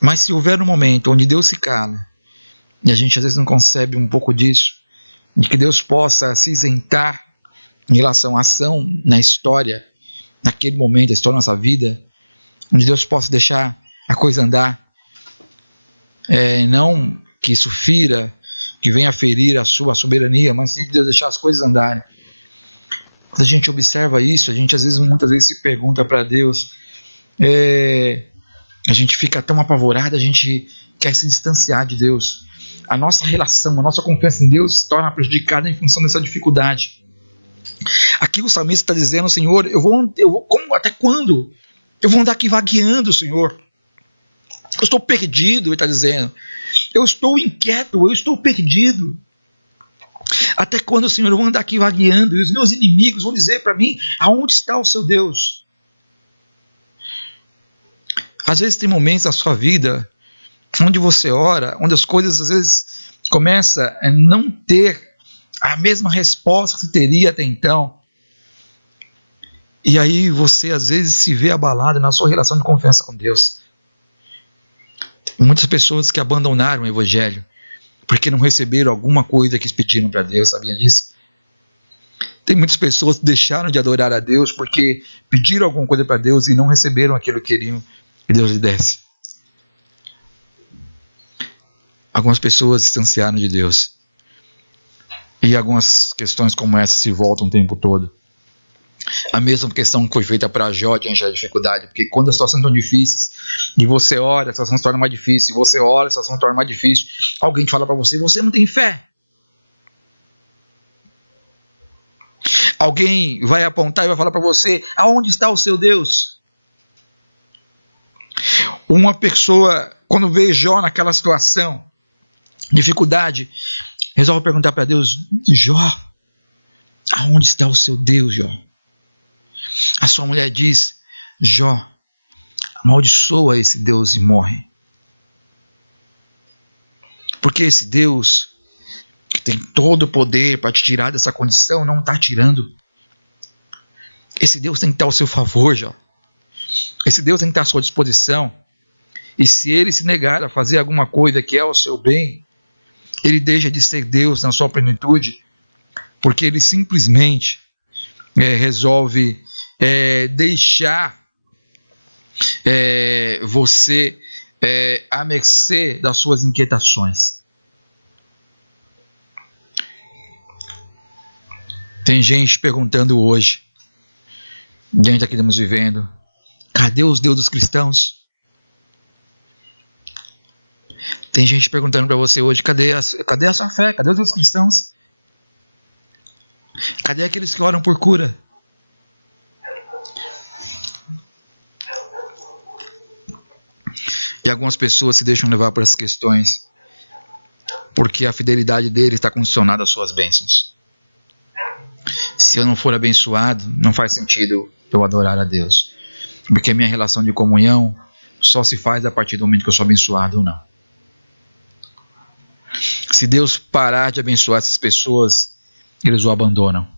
Mas se houver um momento onde Deus se cala, e a gente às vezes não concebe um pouco disso, de que Deus possa se isentar em relação à ação na história, naquele momento, a história da nossa vida, onde Deus possa deixar a coisa andar, não que isso fira, que venha ferir a sua soberania, mas sim Deus deixar as coisas andarem. Quando a gente observa isso, a gente muitas vezes se pergunta para Deus, a gente fica tão apavorado, a gente quer se distanciar de Deus. A nossa relação, a nossa confiança em Deus se torna prejudicada em função dessa dificuldade. Aqui o salmista está dizendo: Senhor, até quando? Eu vou andar aqui vagueando, Senhor. Eu estou perdido, ele está dizendo. Eu estou inquieto, eu estou perdido. Até quando, Senhor, eu vou andar aqui vagueando? E os meus inimigos vão dizer para mim: aonde está o seu Deus? Às vezes tem momentos na sua vida onde você ora, onde as coisas às vezes começam a não ter a mesma resposta que você teria até então. E aí você às vezes se vê abalado na sua relação de confiança com Deus. Tem muitas pessoas que abandonaram o Evangelho porque não receberam alguma coisa que eles pediram para Deus, sabia disso? Tem muitas pessoas que deixaram de adorar a Deus porque pediram alguma coisa para Deus e não receberam aquilo que queriam que Deus lhe desse. Algumas pessoas se distanciaram de Deus. E algumas questões como essa se voltam o tempo todo. A mesma questão que foi feita para Jó diante da dificuldade, porque quando as situações estão difíceis, e você ora, a situação se torna mais difícil, e você ora, a situação se torna mais difícil, alguém fala para você: você não tem fé. Alguém vai apontar e vai falar para você: aonde está o seu Deus? Uma pessoa, quando vê Jó naquela situação, dificuldade, resolve perguntar para Deus: Jó, aonde está o seu Deus, Jó? A sua mulher diz: Jó, amaldiçoa esse Deus e morre. Porque esse Deus, que tem todo o poder para te tirar dessa condição, não está tirando. Esse Deus tem que estar ao seu favor, Jó. Esse Deus tem que estar à sua disposição. E se ele se negar a fazer alguma coisa que é ao seu bem, ele deixa de ser Deus na sua plenitude, porque ele simplesmente resolve deixar você à mercê das suas inquietações. Tem gente perguntando hoje, diante daquilo que estamos vivendo: cadê os Deus dos cristãos? Tem gente perguntando para você hoje: cadê a sua fé? Cadê os Deus cristãos? Cadê aqueles que oram por cura? E algumas pessoas se deixam levar por essas questões porque a fidelidade dele está condicionada às suas bênçãos. Se eu não for abençoado, não faz sentido eu adorar a Deus, porque a minha relação de comunhão só se faz a partir do momento que eu sou abençoado ou não. Se Deus parar de abençoar essas pessoas, eles o abandonam.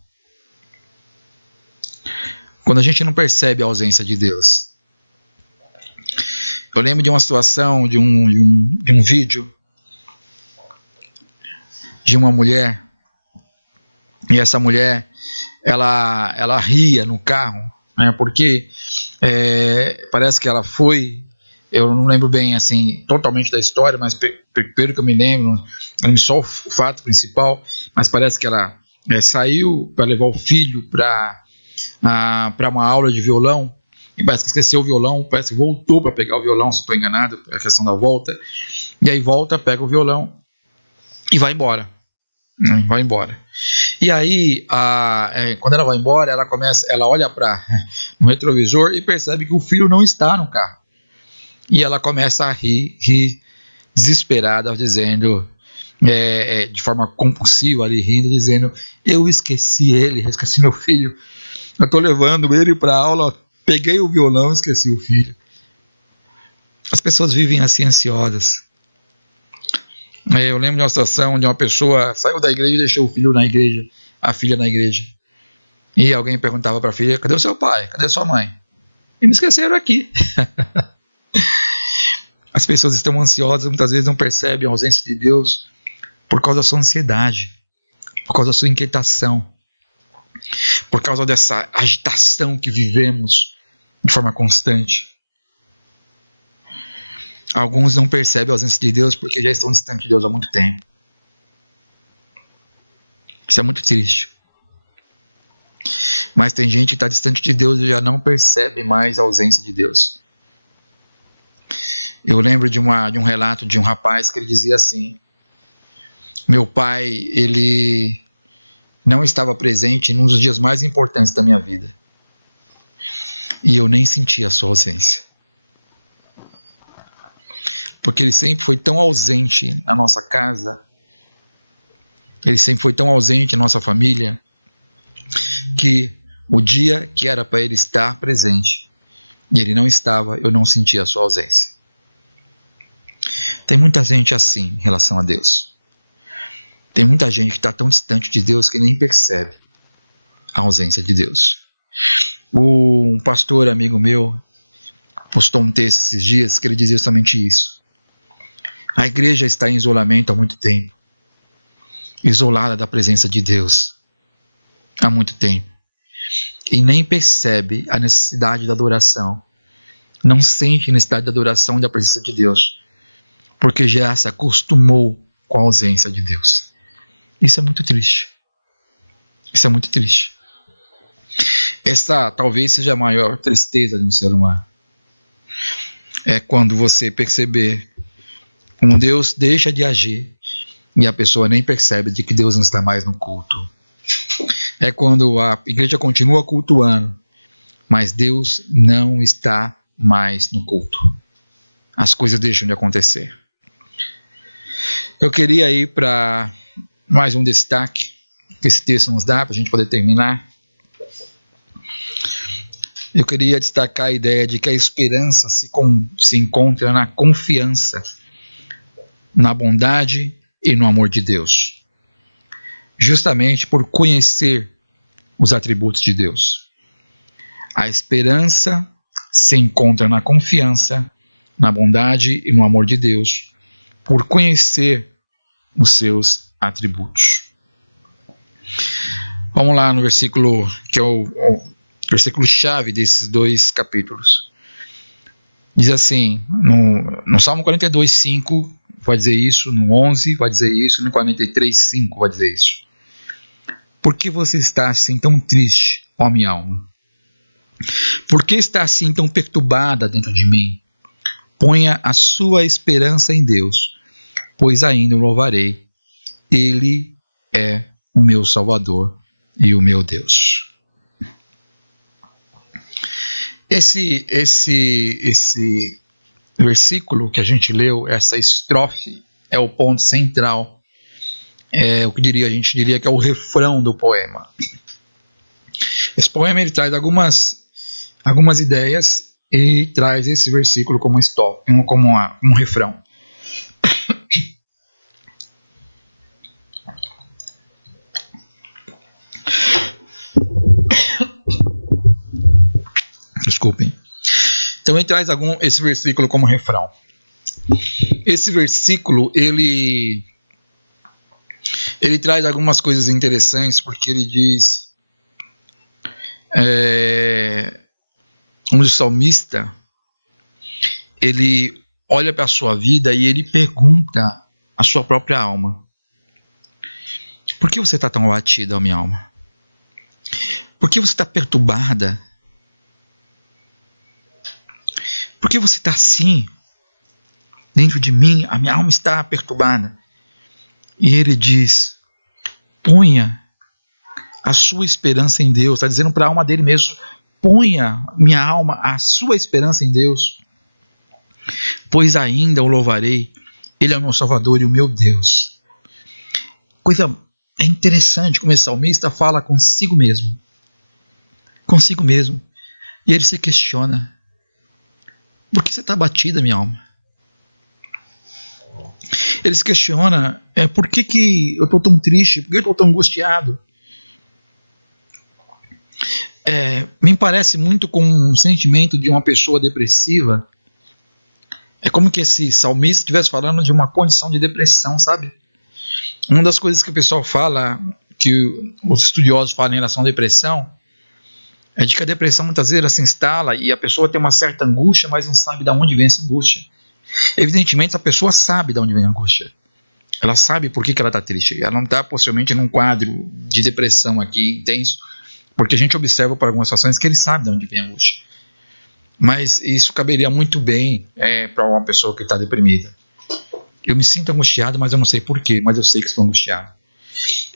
Quando a gente não percebe a ausência de Deus. Eu lembro de uma situação, de um vídeo de uma mulher, e essa mulher ela ria no carro, né, porque parece que ela foi, eu não lembro bem assim totalmente da história, mas pelo que eu me lembro, não lembro só o fato principal, mas parece que ela saiu para levar o filho para uma aula de violão, e parece que esqueceu o violão, parece que voltou para pegar o violão, se estou enganado, é a questão da volta, e aí volta, pega o violão e vai embora. Vai embora. E aí, quando ela vai embora, ela olha no retrovisor e percebe que o filho não está no carro. E ela começa a rir desesperada, dizendo, de forma compulsiva, ali rindo, dizendo: eu esqueci meu filho. Eu estou levando ele para a aula, peguei o violão, esqueci o filho. As pessoas vivem assim, ansiosas. Eu lembro de uma situação de uma pessoa saiu da igreja e deixou o filho na igreja, a filha na igreja. E alguém perguntava para a filha: cadê o seu pai? Cadê a sua mãe? E me esqueceram aqui. As pessoas estão ansiosas, muitas vezes não percebem a ausência de Deus por causa da sua ansiedade, por causa da sua inquietação, por causa dessa agitação que vivemos de forma constante. Alguns não percebem a ausência de Deus porque já estão distantes de Deus há muito tempo. Isso é muito triste. Mas tem gente que está distante de Deus e já não percebe mais a ausência de Deus. Eu lembro de um relato de um rapaz que ele dizia assim: meu pai, ele não estava presente num dos dias mais importantes da minha vida. E eu nem senti a sua ausência. Porque ele sempre foi tão ausente na nossa casa, ele sempre foi tão ausente na nossa família, que o dia que era para ele estar presente, e ele não estava, eu não sentia a sua ausência. Tem muita gente assim em relação a Deus. Tem muita gente que está tão distante de Deus que nem percebe a ausência de Deus. Um pastor amigo meu postou um texto esses dias que ele dizia justamente isso. A igreja está em isolamento há muito tempo, isolada da presença de Deus há muito tempo, e nem percebe a necessidade da adoração, não sente a necessidade da adoração e da presença de Deus, porque já se acostumou com a ausência de Deus. Isso é muito triste. Isso é muito triste. Essa talvez seja a maior tristeza de um ser humano. É quando você perceber como Deus deixa de agir e a pessoa nem percebe de que Deus não está mais no culto. É quando a igreja continua cultuando, mas Deus não está mais no culto. As coisas deixam de acontecer. Eu queria ir para mais um destaque que esse texto nos dá para a gente poder terminar. Eu queria destacar a ideia de que a esperança se encontra na confiança, na bondade e no amor de Deus, justamente por conhecer os atributos de Deus. A esperança se encontra na confiança, na bondade e no amor de Deus, por conhecer os seus atributos. Vamos lá no versículo que é o versículo chave desses dois capítulos. Diz assim, no Salmo 42, 5 vai dizer isso, no 11 vai dizer isso, no 43, 5 vai dizer isso. Por que você está assim tão triste, ó minha alma? Por que está assim tão perturbada dentro de mim? Ponha a sua esperança em Deus, pois ainda o louvarei. Ele é o meu Salvador e o meu Deus. Esse versículo que a gente leu, essa estrofe, é o ponto central. É o que a gente diria que é o refrão do poema. Esse poema ele traz algumas ideias e traz esse versículo como um refrão. Desculpem. Então ele traz esse versículo como refrão. Esse versículo ele traz algumas coisas interessantes, porque ele diz, onde o salmista ele olha para a sua vida e ele pergunta à sua própria alma: por que você está tão abatida, minha alma? Por que você está perturbada? Por que você está assim? Dentro de mim, a minha alma está perturbada. E ele diz: ponha a sua esperança em Deus. Está dizendo para a alma dele mesmo: ponha, minha alma, a sua esperança em Deus, pois ainda o louvarei. Ele é o meu Salvador e o meu Deus. Coisa interessante como esse salmista fala consigo mesmo. Consigo mesmo. E ele se questiona: por que você está abatida, minha alma? Ele se questiona: por que eu estou tão triste? Por que eu estou tão angustiado? Me parece muito com um sentimento de uma pessoa depressiva. É como que esse salmista estivesse falando de uma condição de depressão, sabe? Uma das coisas que o pessoal fala, que os estudiosos falam em relação à depressão, é de que a depressão muitas vezes se instala e a pessoa tem uma certa angústia, mas não sabe de onde vem essa angústia. Evidentemente, a pessoa sabe de onde vem a angústia. Ela sabe por que ela está triste. Ela não está possivelmente num quadro de depressão aqui intenso, porque a gente observa por algumas situações que ele sabe de onde vem a angústia. Mas isso caberia muito bem para uma pessoa que está deprimida. Eu me sinto angustiado, mas eu não sei porquê, mas eu sei que estou angustiado.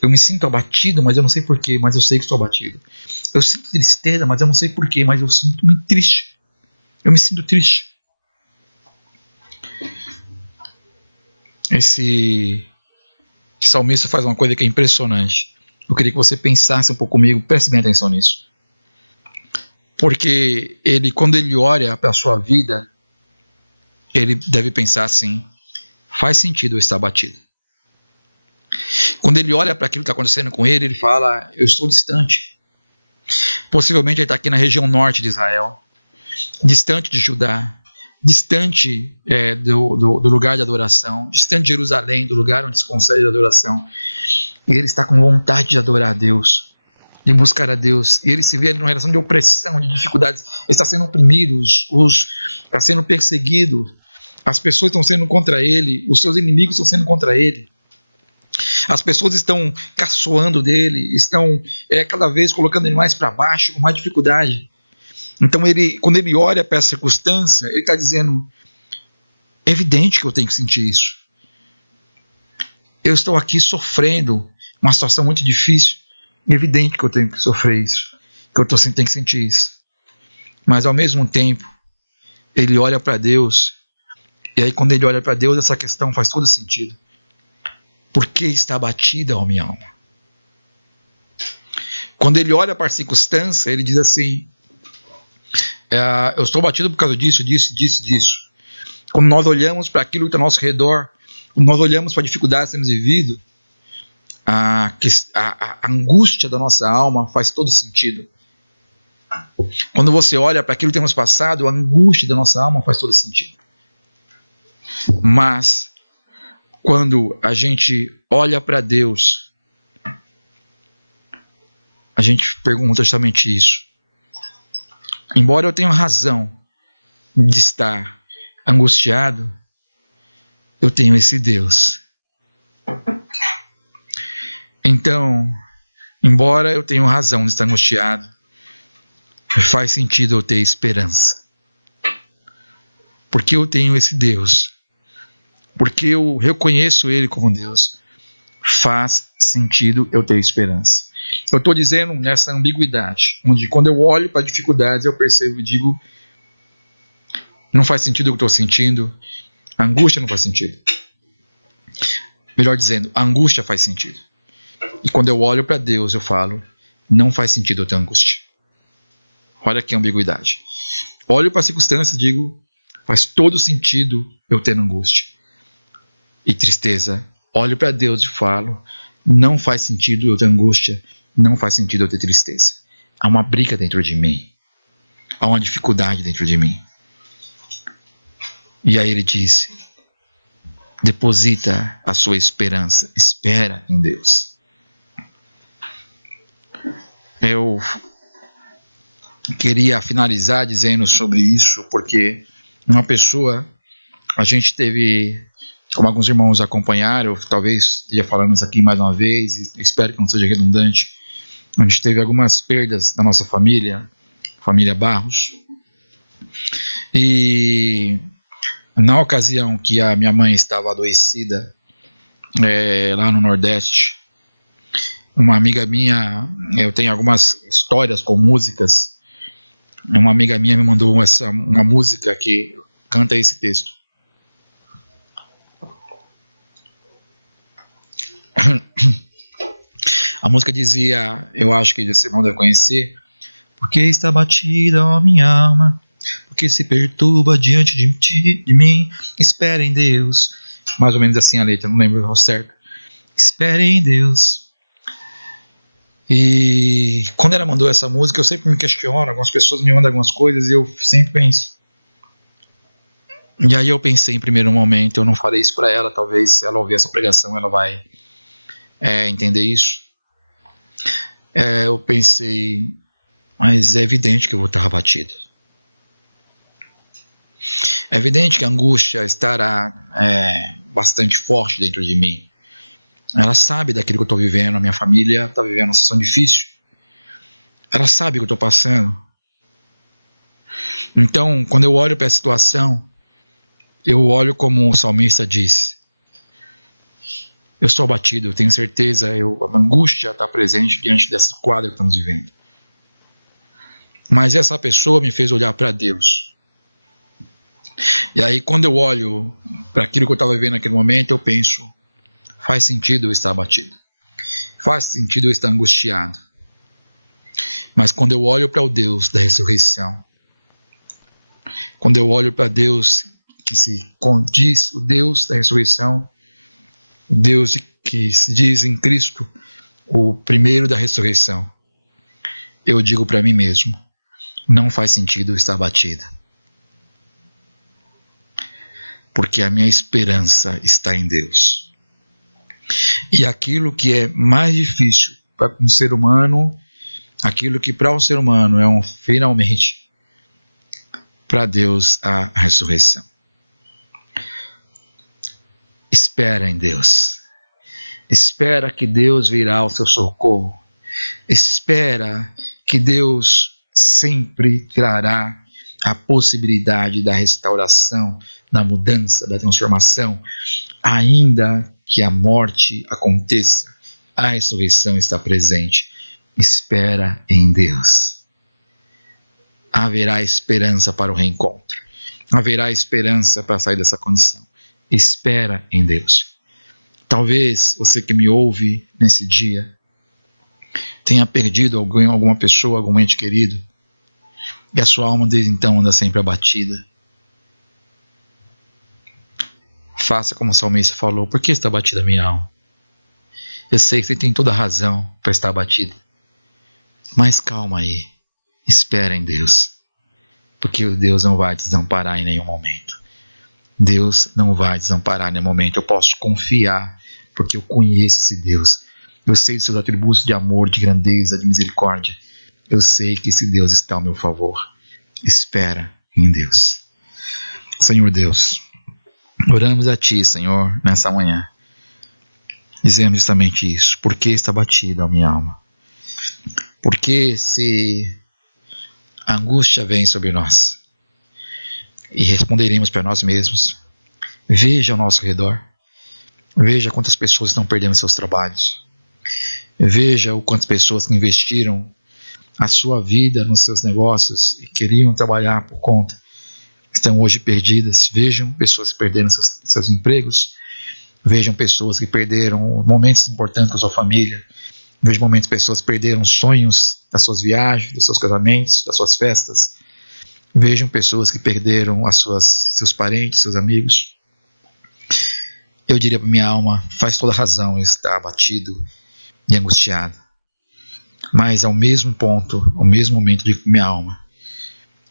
Eu me sinto abatido, mas eu não sei porquê, mas eu sei que estou abatido. Eu sinto tristeza, mas eu não sei porquê, mas eu sinto muito triste. Eu me sinto triste. Esse salmista faz uma coisa que é impressionante. Eu queria que você pensasse um pouco comigo, preste bem atenção nisso. Porque quando ele olha para a sua vida, ele deve pensar assim: faz sentido eu estar abatido. Quando ele olha para aquilo que está acontecendo com ele, ele fala: eu estou distante. Possivelmente ele está aqui na região norte de Israel, distante de Judá, distante do lugar de adoração, distante de Jerusalém, do lugar onde se concede a adoração. E ele está com vontade de adorar a Deus, de buscar a Deus. E ele se vê numa relação de opressão, de dificuldades. Ele está sendo oprimido, está sendo perseguido. As pessoas estão sendo contra ele, os seus inimigos estão sendo contra ele. As pessoas estão caçoando dele, estão cada vez colocando ele mais para baixo, com mais dificuldade. Então, quando ele olha para essa circunstância, ele está dizendo: é evidente que eu tenho que sentir isso. Eu estou aqui sofrendo uma situação muito difícil. É evidente que eu tenho que sofrer isso, que eu tenho que sentir isso. Mas, ao mesmo tempo, ele olha para Deus. E aí, quando ele olha para Deus, essa questão faz todo sentido. Por que está abatida, ó minha alma? Quando ele olha para a circunstância, ele diz assim: eu estou abatido por causa disso. Quando nós olhamos para aquilo que está ao nosso redor, quando nós olhamos para a dificuldade que temos vivido, a angústia da nossa alma faz todo sentido. Quando você olha para aquilo que temos passado, a angústia da nossa alma faz todo sentido. Mas quando a gente olha para Deus, a gente pergunta justamente isso. Embora eu tenha razão de estar angustiado, eu tenho esse Deus. Então, embora eu tenha razão de estar angustiado, faz sentido eu ter esperança. Porque eu tenho esse Deus. Porque eu reconheço Ele como Deus. Faz sentido eu ter esperança. Eu estou dizendo nessa ambiguidade, onde quando eu olho para dificuldades, eu percebo e digo: Não faz sentido o que eu estou sentindo. A angústia não faz sentido. Melhor dizendo, a angústia faz sentido. E quando eu olho para Deus, eu falo, não faz sentido eu ter angústia. Olha que ambiguidade. Olho para as circunstâncias e digo, faz todo sentido eu ter angústia e tristeza. Olho para Deus e falo, não faz sentido eu ter angústia, não faz sentido eu ter tristeza. Há uma briga dentro de mim. Há uma dificuldade dentro de mim. E aí ele disse, deposita a sua esperança, espera em Deus. Eu queria finalizar dizendo sobre isso, porque uma pessoa, a gente teve, como alguns irmãos acompanharam, eu talvez esteja falando isso aqui mais uma vez, espero que não seja redundante, a gente teve algumas perdas da nossa família Barros, e na ocasião que a minha mãe estava adoecida, lá no Nordeste, uma amiga minha, eu tenho algumas histórias com músicas, uma amiga minha me mandou uma música que canta esse texto. A música dizia, eu acho que esse irmão deve conhecer, porque está batida, ó minha alma, porque se perturba diante de mim, espera em Deus. Mais ou menos assim a letra, não lembro ao certo. Espera em Deus. E quando ela mandou essa música, eu sempre me questiono, algumas pessoas me mandam algumas coisas e eu sempre penso. E aí eu pensei em primeiro momento, eu não falei isso para ela, talvez se ela ouvir essa pregação ela vai entender isso. Eu pensei, mas é evidente que eu vou estar abatido. É evidente que a angústia estará bastante forte dentro de mim. Ela sabe daquilo que eu estou vivendo, a minha família está vivendo uma situação difícil. Ela sabe o que eu estou passando. Então, quando eu olho para a situação, eu olho como o salmista diz. Eu estou abatido, eu tenho certeza, a angústia está presente diante desse quadro que estamos vivendo. Mas essa pessoa me fez olhar para Deus. E aí, quando eu olho para aquilo que eu estava vivendo naquele momento, eu penso, faz sentido eu estar abatido. Faz sentido eu estar angustiado. Mas quando eu olho para o Deus da ressurreição, quando eu olho para Deus que se condiz, o Deus da ressurreição, o Deus que se diz em Cristo, o primeiro da ressurreição, eu digo para mim mesmo, não faz sentido eu estar abatido. Porque a minha esperança está em Deus. E aquilo que é mais difícil para um ser humano, aquilo que para o ser humano é finalmente, para Deus a ressurreição. Espera em Deus. Espera que Deus virá ao seu socorro. Espera que Deus sempre trará a possibilidade da restauração, da mudança, da transformação, ainda que a morte aconteça, a ressurreição está presente. Espera em Deus. Haverá esperança para o reencontro. Haverá esperança para sair dessa condição. Espera em Deus. Talvez você que me ouve nesse dia tenha perdido alguma pessoa, algum ente querido, e a sua alma desde então anda sempre abatida. Faça como o salmista falou, por que está abatida a minha alma? Eu sei que você tem toda a razão para estar abatida, mas calma aí, espera em Deus, porque o Deus não vai te desamparar em nenhum momento. Deus não vai desamparar em nenhum momento. Eu posso confiar, porque eu conheço esse Deus. Eu sei dos seus atributos de amor, de grandeza, de misericórdia. Eu sei que esse Deus está ao meu favor. Espera em Deus. Senhor Deus, oramos a Ti, Senhor, nessa manhã. Dizemos justamente isso. Por que está batida a minha alma? Porque se a angústia vem sobre nós, e responderemos para nós mesmos, veja ao nosso redor, veja quantas pessoas estão perdendo seus trabalhos, veja o quantas pessoas que investiram a sua vida nos seus negócios e queriam trabalhar por conta, estão hoje perdidas. Vejam pessoas que perderam seus empregos. Vejam pessoas que perderam momentos importantes com a sua família. Vejam momentos pessoas que perderam sonhos das suas viagens, dos seus casamentos, das suas festas. Vejam pessoas que perderam seus parentes, seus amigos. Eu diria para minha alma, faz toda razão em estar abatido e angustiado. Mas ao mesmo ponto, ao mesmo momento, digo para minha alma,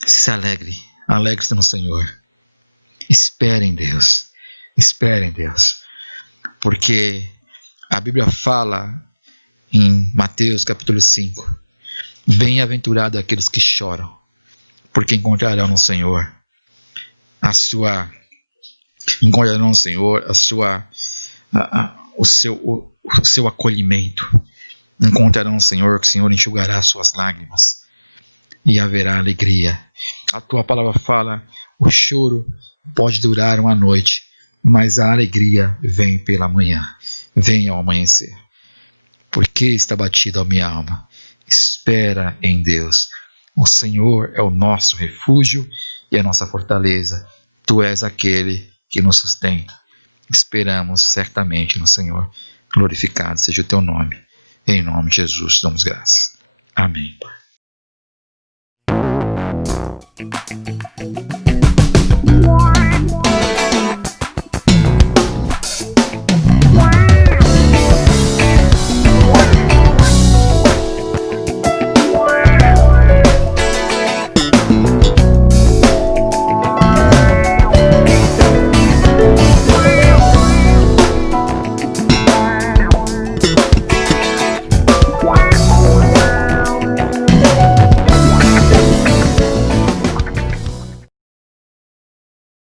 se alegre, alegre-se no Senhor. Espere em Deus, espere em Deus. Porque a Bíblia fala em Mateus capítulo 5, bem-aventurado aqueles que choram, porque encontrarão no Senhor o seu acolhimento. Encontrarão no Senhor, que o Senhor enxugará suas lágrimas e haverá alegria. A tua palavra fala, o choro pode durar uma noite, mas a alegria vem pela manhã, vem ao amanhecer. Por que está batida a minha alma? Espera em Deus. O Senhor é o nosso refúgio e a nossa fortaleza. Tu és aquele que nos sustenta. Esperamos certamente no Senhor. Glorificado seja o teu nome. Em nome de Jesus, damos graças. Amém, Pai.